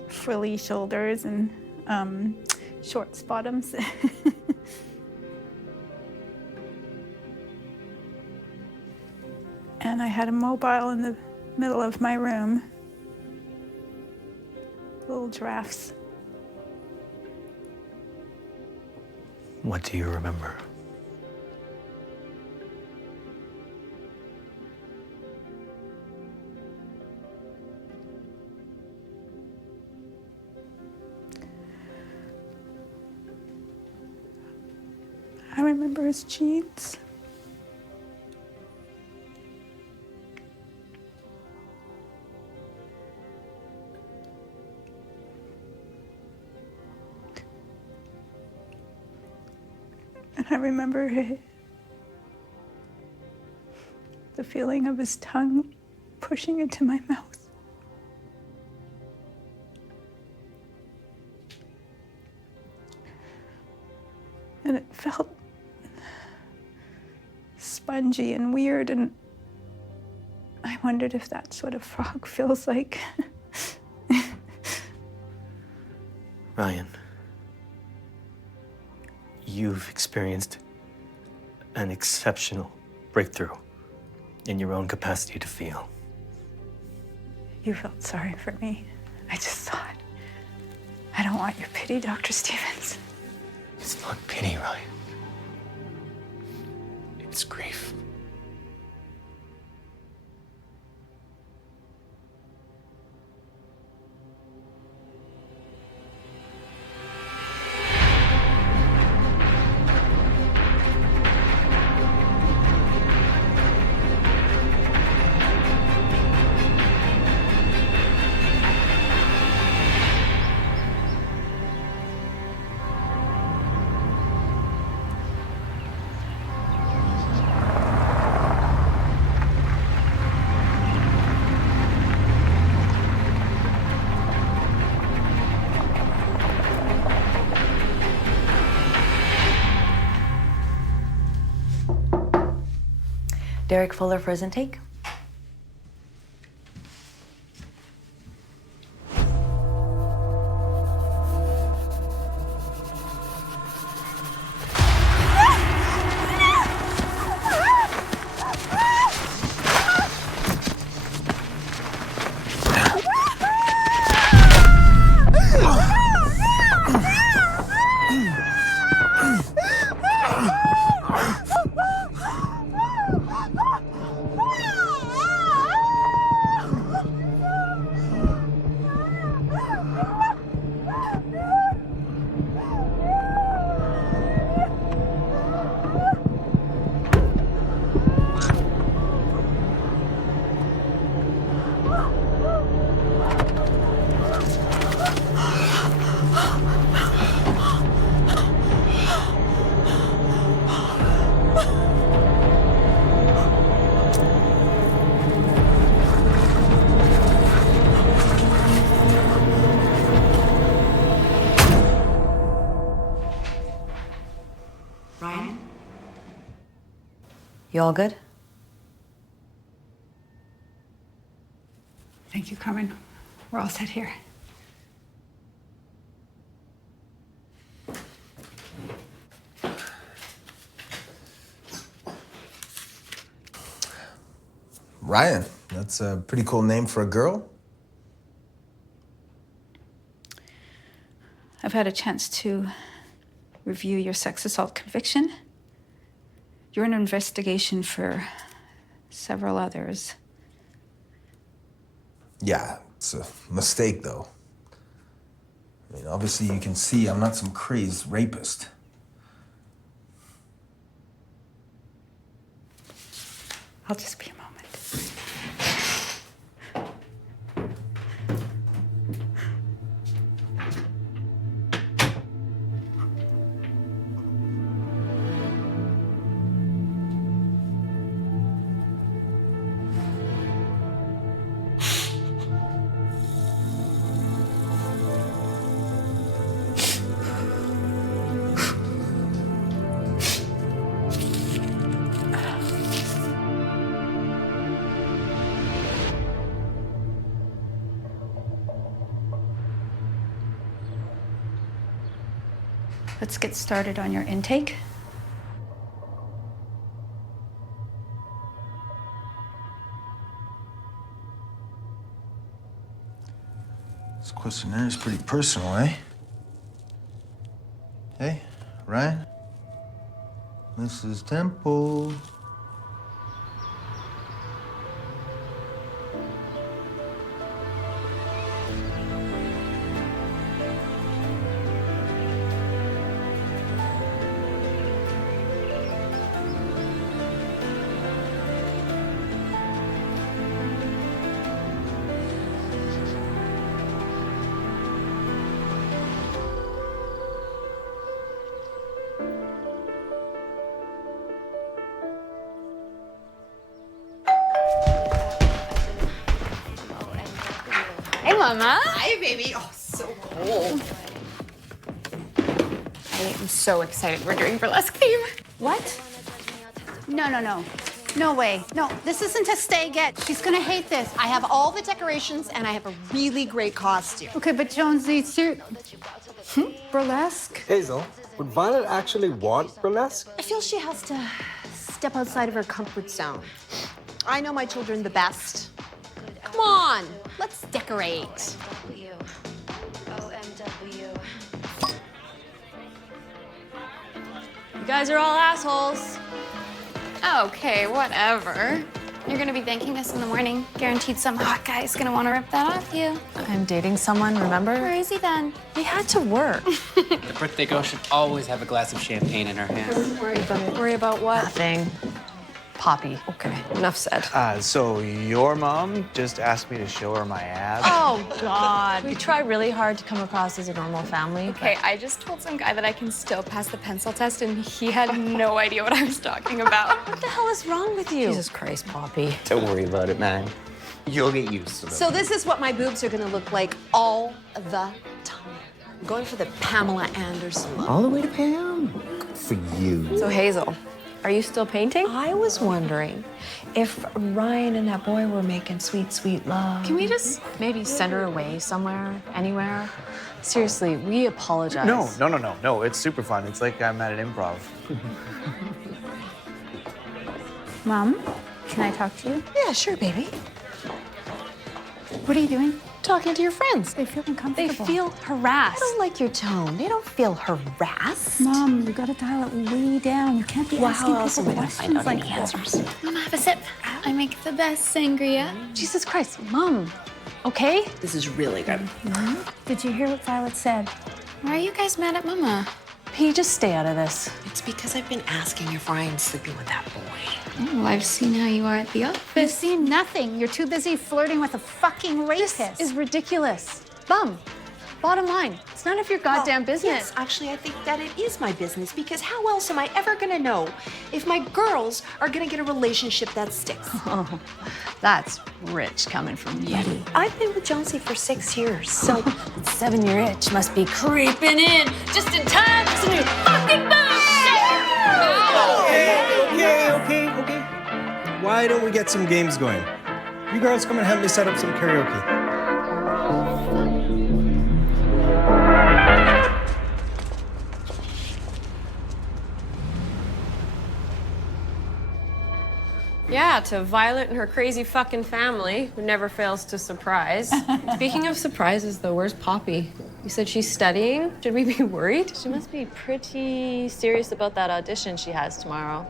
Frilly shoulders and shorts bottoms. And I had a mobile in the middle of my room. Little giraffes. What do you remember? I remember his jeans. And I remember the feeling of his tongue pushing into my mouth. And it felt spongy and weird, and I wondered if that's what a frog feels like. Ryann, you've experienced an exceptional breakthrough in your own capacity to feel. You felt sorry for me. I just thought, I don't want your pity, Dr. Stevens. It's not pity, Ryann. It's grief. Derek Fuller for his intake. You all good? Thank you, Carmen. We're all set here. Ryann, that's a pretty cool name for a girl. I've had a chance to review your sex assault conviction. You're in investigation for several others. Yeah, it's a mistake, though. I mean, obviously you can see I'm not some crazed rapist. I'll just be a moment. Let's get started on your intake. This questionnaire is pretty personal, eh? Hey, Ryann? Mrs. Temple. Hey, Mama. Hi, baby. Oh, so cold. I am so excited we're doing burlesque theme. What? No. No way. No, this isn't a stay get. She's gonna hate this. I have all the decorations and I have a really great costume. Okay, but Jonesy, burlesque? Hazel, would Violet actually want burlesque? I feel she has to step outside of her comfort zone. I know my children the best. Come on, let's decorate. You guys are all assholes. Okay, whatever. You're gonna be thanking us in the morning. Guaranteed some hot guy is gonna wanna rip that off you. I'm dating someone, remember? Where is he then? He had to work. The birthday girl should always have a glass of champagne in her hand. Worry about what? Nothing. Poppy. Okay, enough said. So your mom just asked me to show her my abs? Oh, God. We try really hard to come across as a normal family. Okay, I just told some guy that I can still pass the pencil test, and he had no idea what I was talking about. What the hell is wrong with you? Jesus Christ, Poppy. Don't worry about it, man. You'll get used to them. So this is what my boobs are gonna look like all the time. I'm going for the Pamela Anderson look. All the way to Pam. Good for you. So, Hazel, are you still painting? I was wondering if Ryann and that boy were making sweet, sweet love. Can we just maybe send her away somewhere, anywhere? Seriously, we apologize. No, it's super fun. It's like I'm at an improv. Mom, can I talk to you? Yeah, sure, baby. What are you doing? Talking to your friends. They feel uncomfortable. They feel harassed. I don't like your tone. They don't feel harassed. Mom, you gotta dial it way down. You can't be asking people questions like answers. Mama, have a sip. I make the best sangria. Jesus Christ, Mom, okay? This is really good. Did you hear what Violet said? Why are you guys mad at Mama? P, just stay out of this. It's because I've been asking if Ryan's sleeping with that boy. Oh, I've seen how you are at the office. You've seen nothing. You're too busy flirting with a fucking rapist. This is ridiculous. Bum, bottom line, it's none of your goddamn business. Yes, actually, I think that it is my business because how else am I ever gonna know if my girls are gonna get a relationship that sticks? Oh, that's rich coming from you. I've been with Jonesy for 6 years, so 7-year itch must be creeping in just in time for some new fucking bullshit. Okay. why don't we get some games going? You girls come and help me set up some karaoke. Yeah, to Violet and her crazy fucking family, who never fails to surprise. Speaking of surprises, though, where's Poppy? You said she's studying? Should we be worried? She must be pretty serious about that audition she has tomorrow.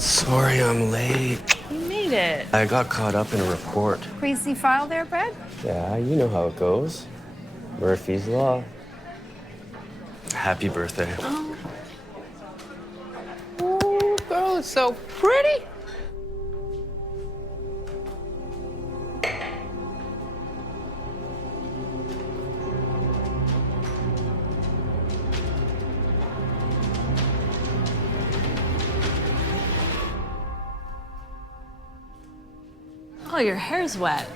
Sorry I'm late. You made it. I got caught up in a report. Crazy file there, Brad? Yeah, you know how it goes. Murphy's Law. Happy birthday. Oh, girl, it's so pretty. Oh, your hair's wet.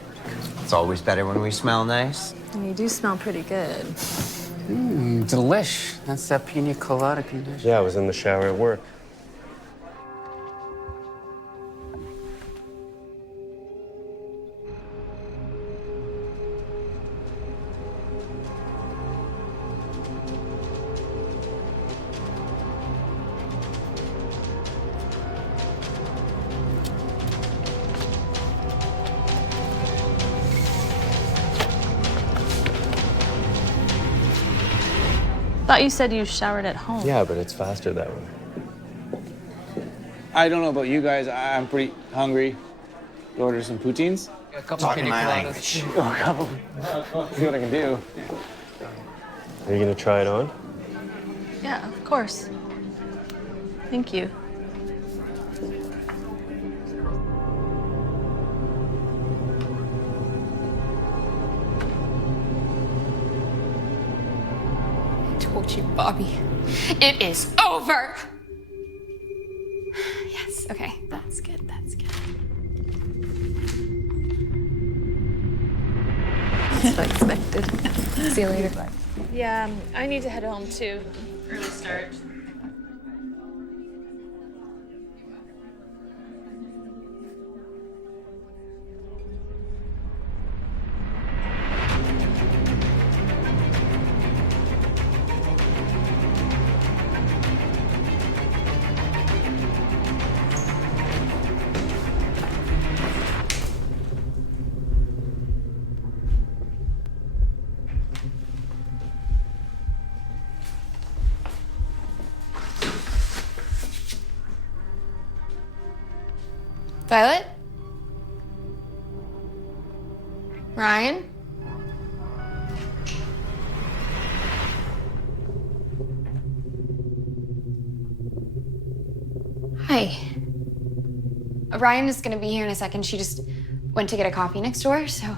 It's always better when we smell nice. And you do smell pretty good. Delish. That's that pina colada condition. Yeah, I was in the shower at work. Thought you said you showered at home. Yeah, but it's faster that way. I don't know about you guys. I'm pretty hungry. Order some poutines. A couple Talking my language. Oh, a couple. See what I can do. Are you gonna try it on? Yeah, of course. Thank you. I told you, Bobby. It is over! Yes, okay, that's good, that's good. That's unexpected. See you later. Bye. Yeah, I need to head home too. Early start. Violet? Ryan? Hi. Ryan is gonna be here in a second. She just went to get a coffee next door, so.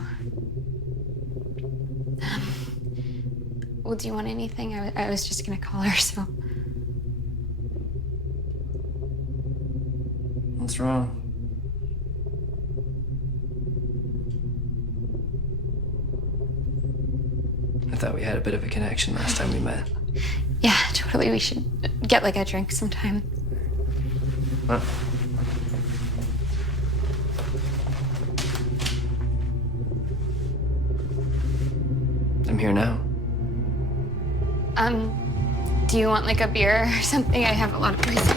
Well, do you want anything? I was just gonna call her, so. What's wrong? I thought we had a bit of a connection last time we met. Yeah, totally. We should get like a drink sometime. Huh? I'm here now. Do you want like a beer or something? I have a lot of places.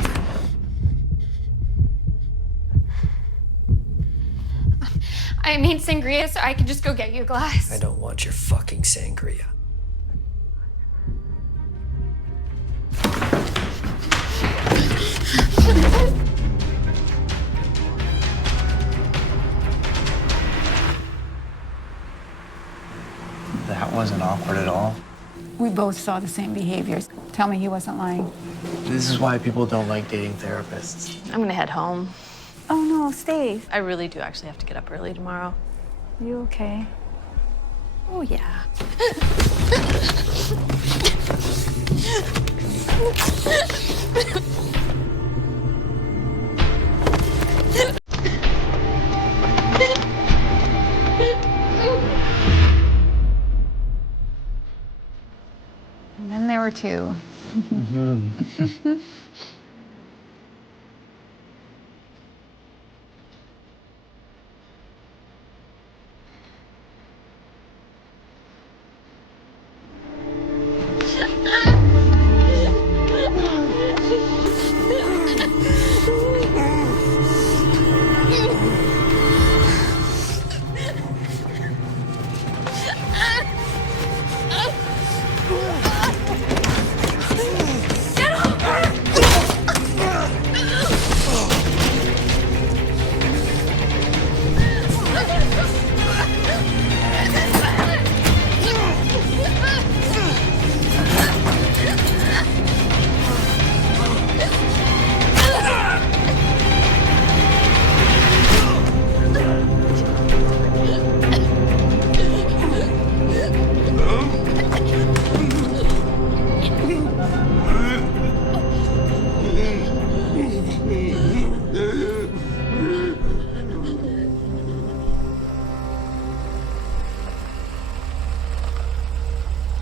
I made sangria, so I can just go get you a glass. I don't want your fucking sangria. wasn't awkward at all. We both saw the same behaviors. Tell me he wasn't lying. This is why people don't like dating therapists. I'm gonna head home. Oh no, stay. I really do actually have to get up early tomorrow. You okay? Oh, yeah. And then there were two.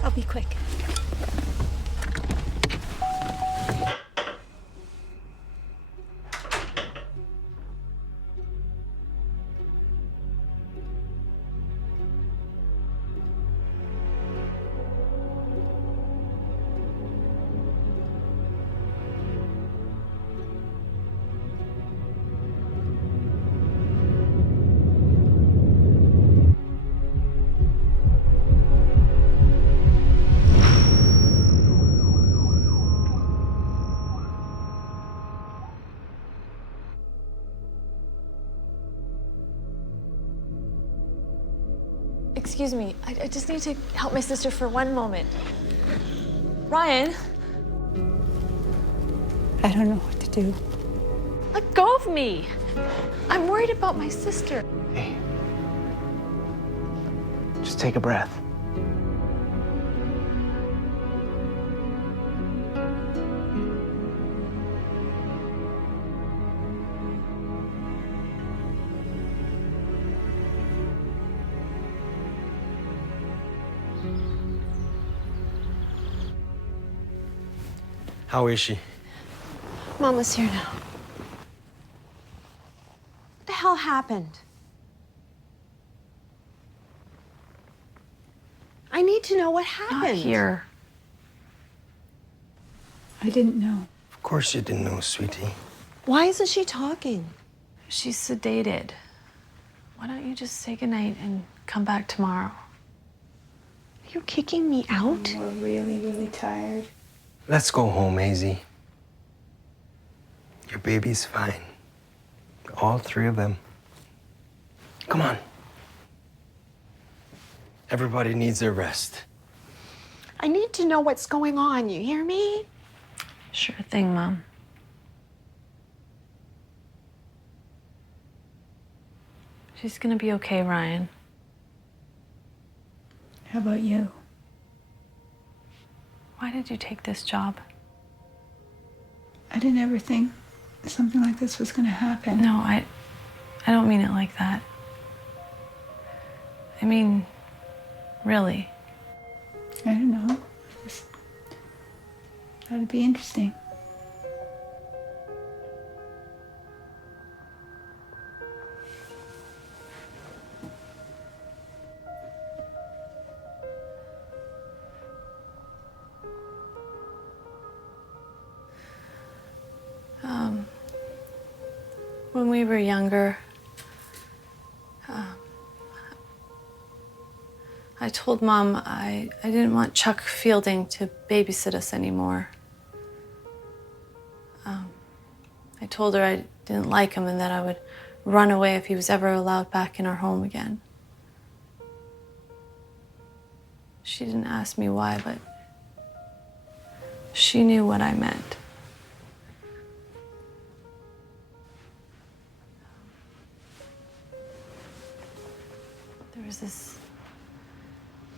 I'll be quick. Excuse me, I just need to help my sister for one moment. Ryan, I don't know what to do. let go of me. I'm worried about my sister. Hey, just take a breath. How is she? Mama's here now. What the hell happened? I need to know what happened. Not here. I didn't know. Of course you didn't know, sweetie. Why isn't she talking? She's sedated. Why don't you just say goodnight and come back tomorrow? Are you kicking me out? We're really, really tired. Let's go home, Maisie. Your baby's fine. All three of them. Come on. Everybody needs their rest. I need to know what's going on, you hear me? Sure thing, Mom. She's gonna be okay, Ryan. How about you? Why did you take this job? I didn't ever think something like this was going to happen. No, I don't mean it like that. I mean, really. I don't know. Just thought it'd be interesting. When we were younger, I told Mom I didn't want Chuck Fielding to babysit us anymore. I told her I didn't like him and that I would run away if he was ever allowed back in our home again. She didn't ask me why, but she knew what I meant. There was this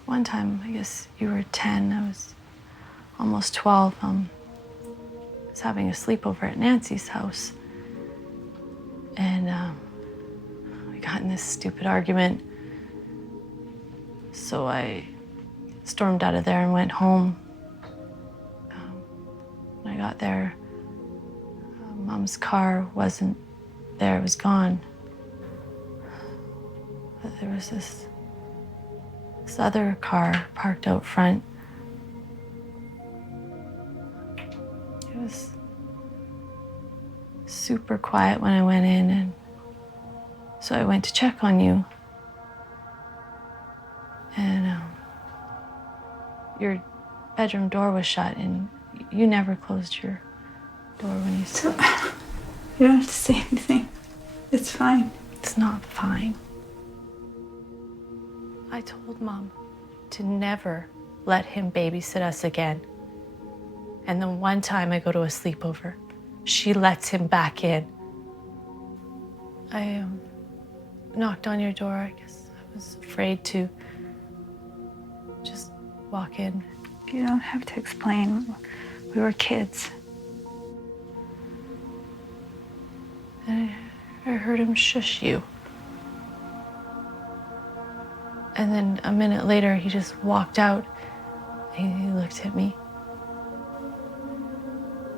one time, I guess you were 10, I was almost 12. I was having a sleepover at Nancy's house. And we got in this stupid argument. So I stormed out of there and went home. When I got there, Mom's car wasn't there, it was gone. But there was this other car parked out front. It was super quiet when I went in, and so I went to check on you. And your bedroom door was shut, and you never closed your door when you slept. You don't have to say anything. It's fine. It's not fine. I told Mom to never let him babysit us again. And then one time I go to a sleepover, she lets him back in. I knocked on your door. I guess I was afraid to just walk in. You don't have to explain. We were kids. And I heard him shush you. And then a minute later, he just walked out. He looked at me.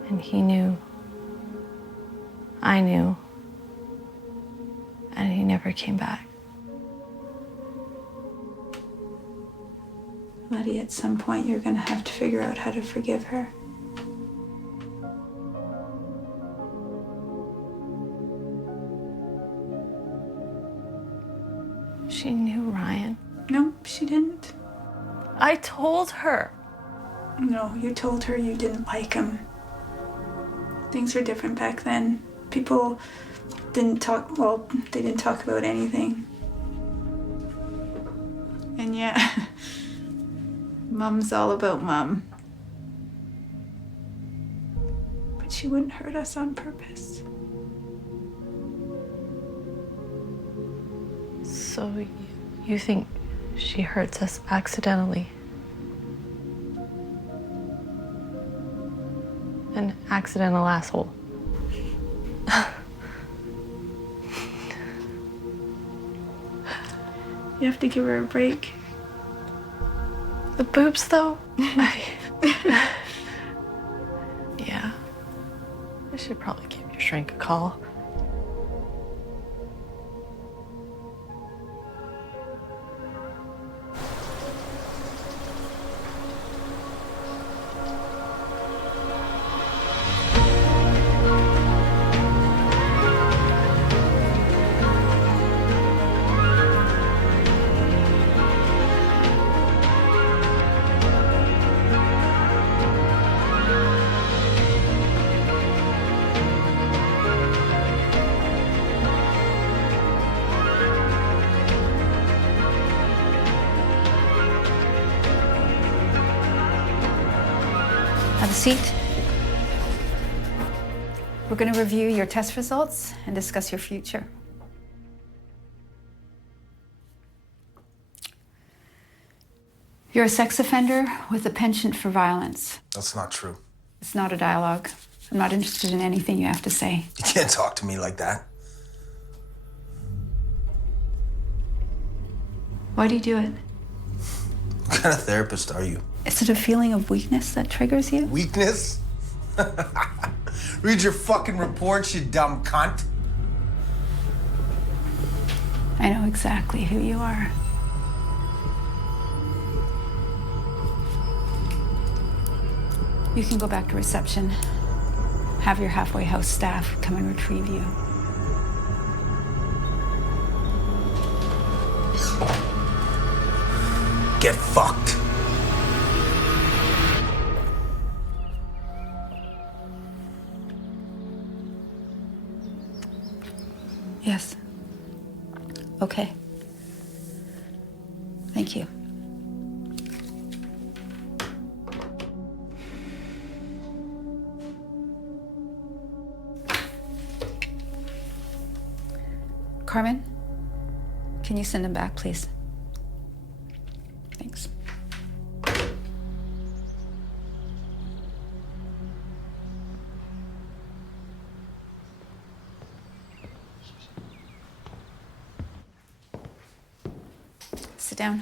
And he knew. I knew. And he never came back. Letty, at some point, you're gonna have to figure out how to forgive her. She knew Ryan. No, she didn't. I told her. No, you told her you didn't like him. Things were different back then. People didn't talk, well, they didn't talk about anything. And yeah, Mom's all about Mom. But she wouldn't hurt us on purpose. So you think she hurts us accidentally? An accidental asshole. You have to give her a break. The boobs, though? Yeah. I should probably give your shrink a call. Have a seat. We're going to review your test results and discuss your future. You're a sex offender with a penchant for violence. That's not true. It's not a dialogue. I'm not interested in anything you have to say. You can't talk to me like that. Why do you do it? What kind of therapist are you? Is it a feeling of weakness that triggers you? Weakness? Read your fucking reports, you dumb cunt. I know exactly who you are. You can go back to reception. Have your halfway house staff come and retrieve you. Get fucked. Yes. Okay. Thank you. Carmen, can you send him back, please? Thanks. Sit down.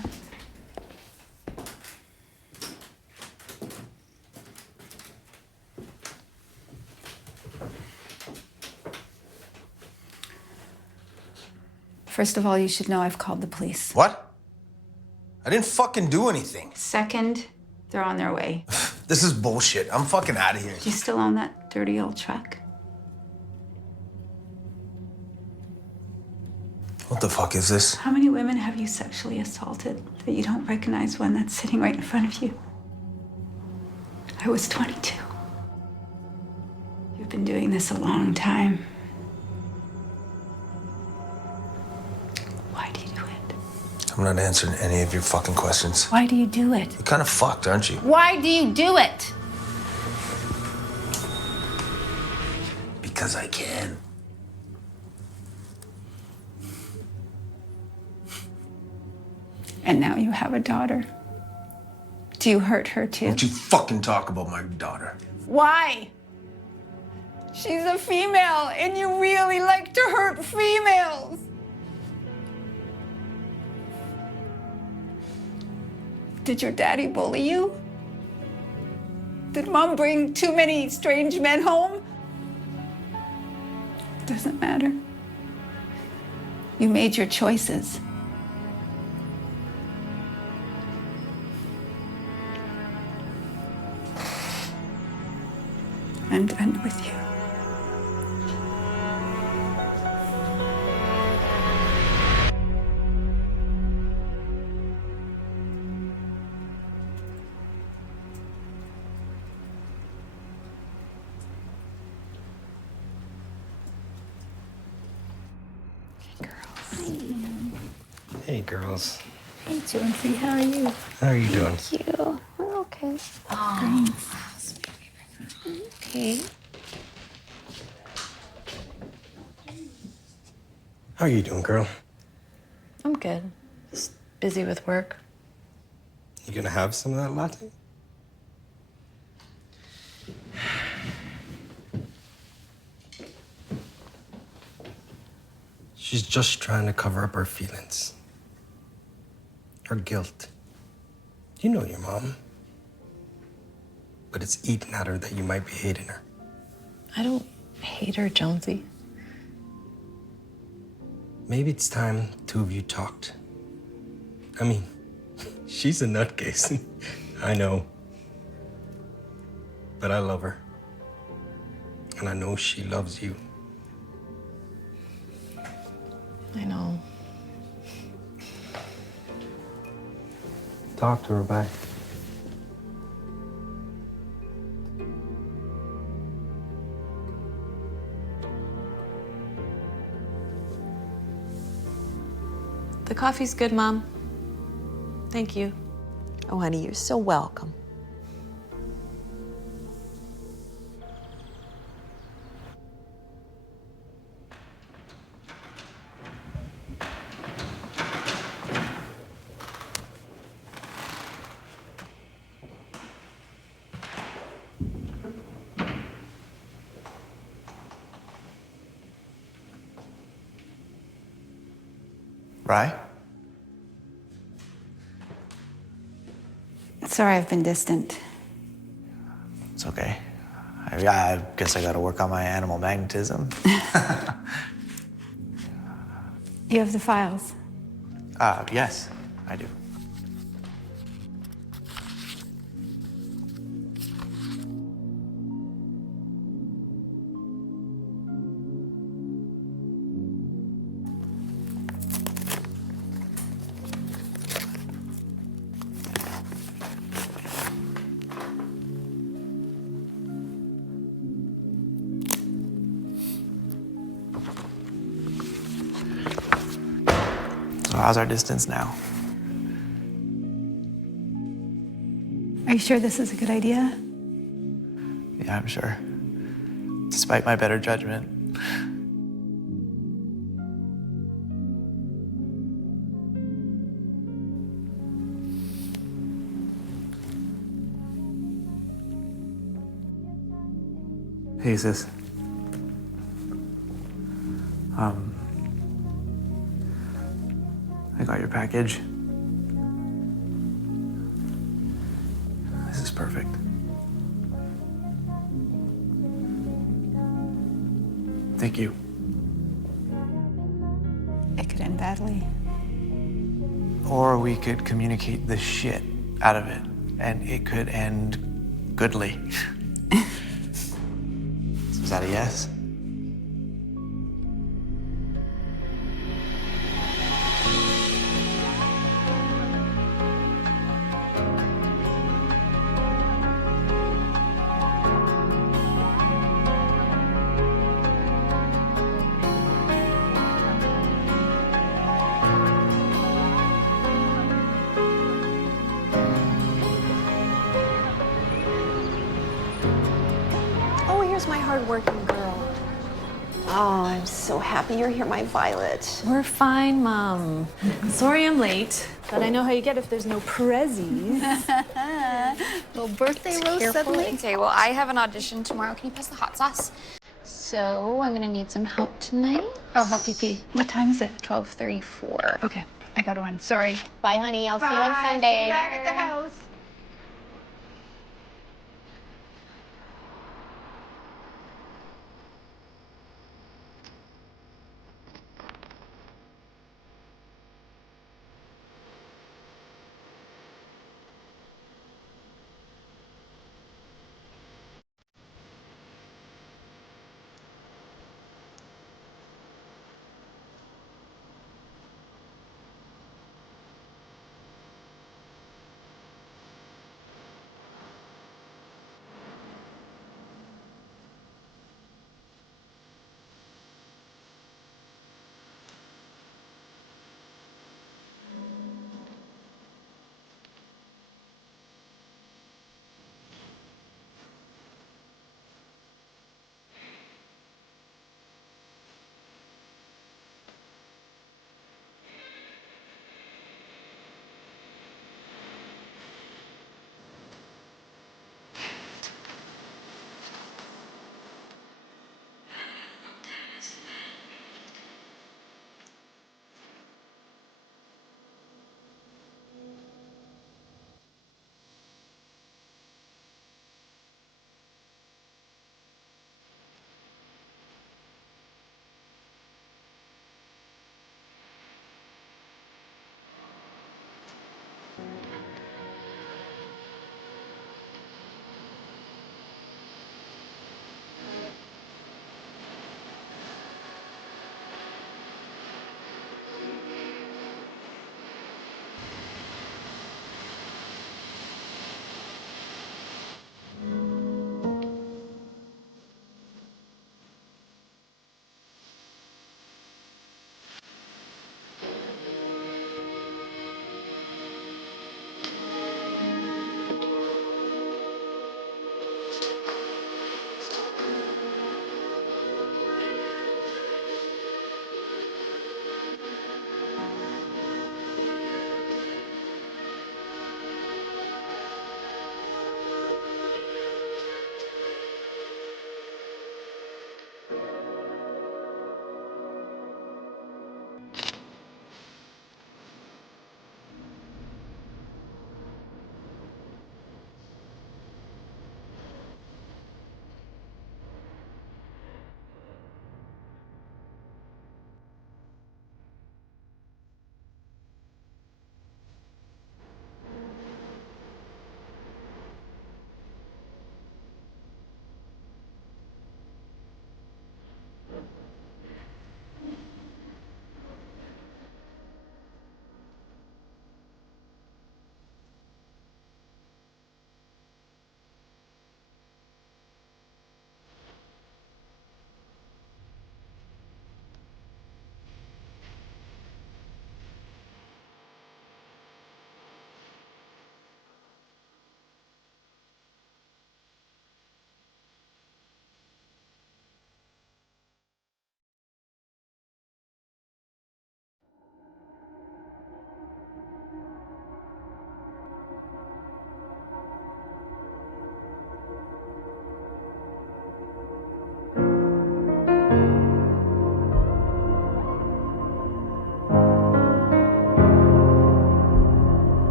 First of all, you should know I've called the police. What? I didn't fucking do anything. Second, they're on their way. This is bullshit. I'm fucking out of here. Do you still own that dirty old truck? What the fuck is this? How many women have you sexually assaulted that you don't recognize one that's sitting right in front of you? I was 22. You've been doing this a long time. Why do you do it? I'm not answering any of your fucking questions. Why do you do it? You're kind of fucked, aren't you? Why do you do it? Because I can. And now you have a daughter. Do you hurt her too? Don't you fucking talk about my daughter. Why? She's a female, and you really like to hurt females. Did your daddy bully you? Did Mom bring too many strange men home? Doesn't matter. You made your choices. I'm done with you. Hey, girls. Hey, Jonesy, how are you? How are you doing? Thank you. We're okay. Thanks. Okay. How are you doing, girl? I'm good. Just busy with work. You gonna have some of that latte? She's just trying to cover up her feelings. Her guilt. You know your mom. But it's eating at her that you might be hating her. I don't hate her, Jonesy. Maybe it's time two of you talked. I mean, she's a nutcase. I know. But I love her. And I know she loves you. I know. Talk to her, bye. The coffee's good, Mom. Thank you. Oh, honey, you're so welcome. Right? Sorry I've been distant. It's okay. I guess I gotta work on my animal magnetism. You have the files. Yes, I do. So how's our distance now? Are you sure this is a good idea? Yeah, I'm sure. Despite my better judgment. Hey, sis. I got your package. This is perfect. Thank you. It could end badly. Or we could communicate the shit out of it, and it could end goodly. Is that a yes? Oh, here's my hardworking girl. Oh, I'm so happy you're here, my Violet. We're fine, Mom. Sorry I'm late, but I know how you get if there's no prezzies. Little birthday roast suddenly. Okay, well, I have an audition tomorrow. Can you pass the hot sauce? So I'm gonna need some help tonight. I'll help you pee. What time is it? 12:34. Okay, I gotta run. Sorry. Bye, honey. I'll see you on Sunday. At the house.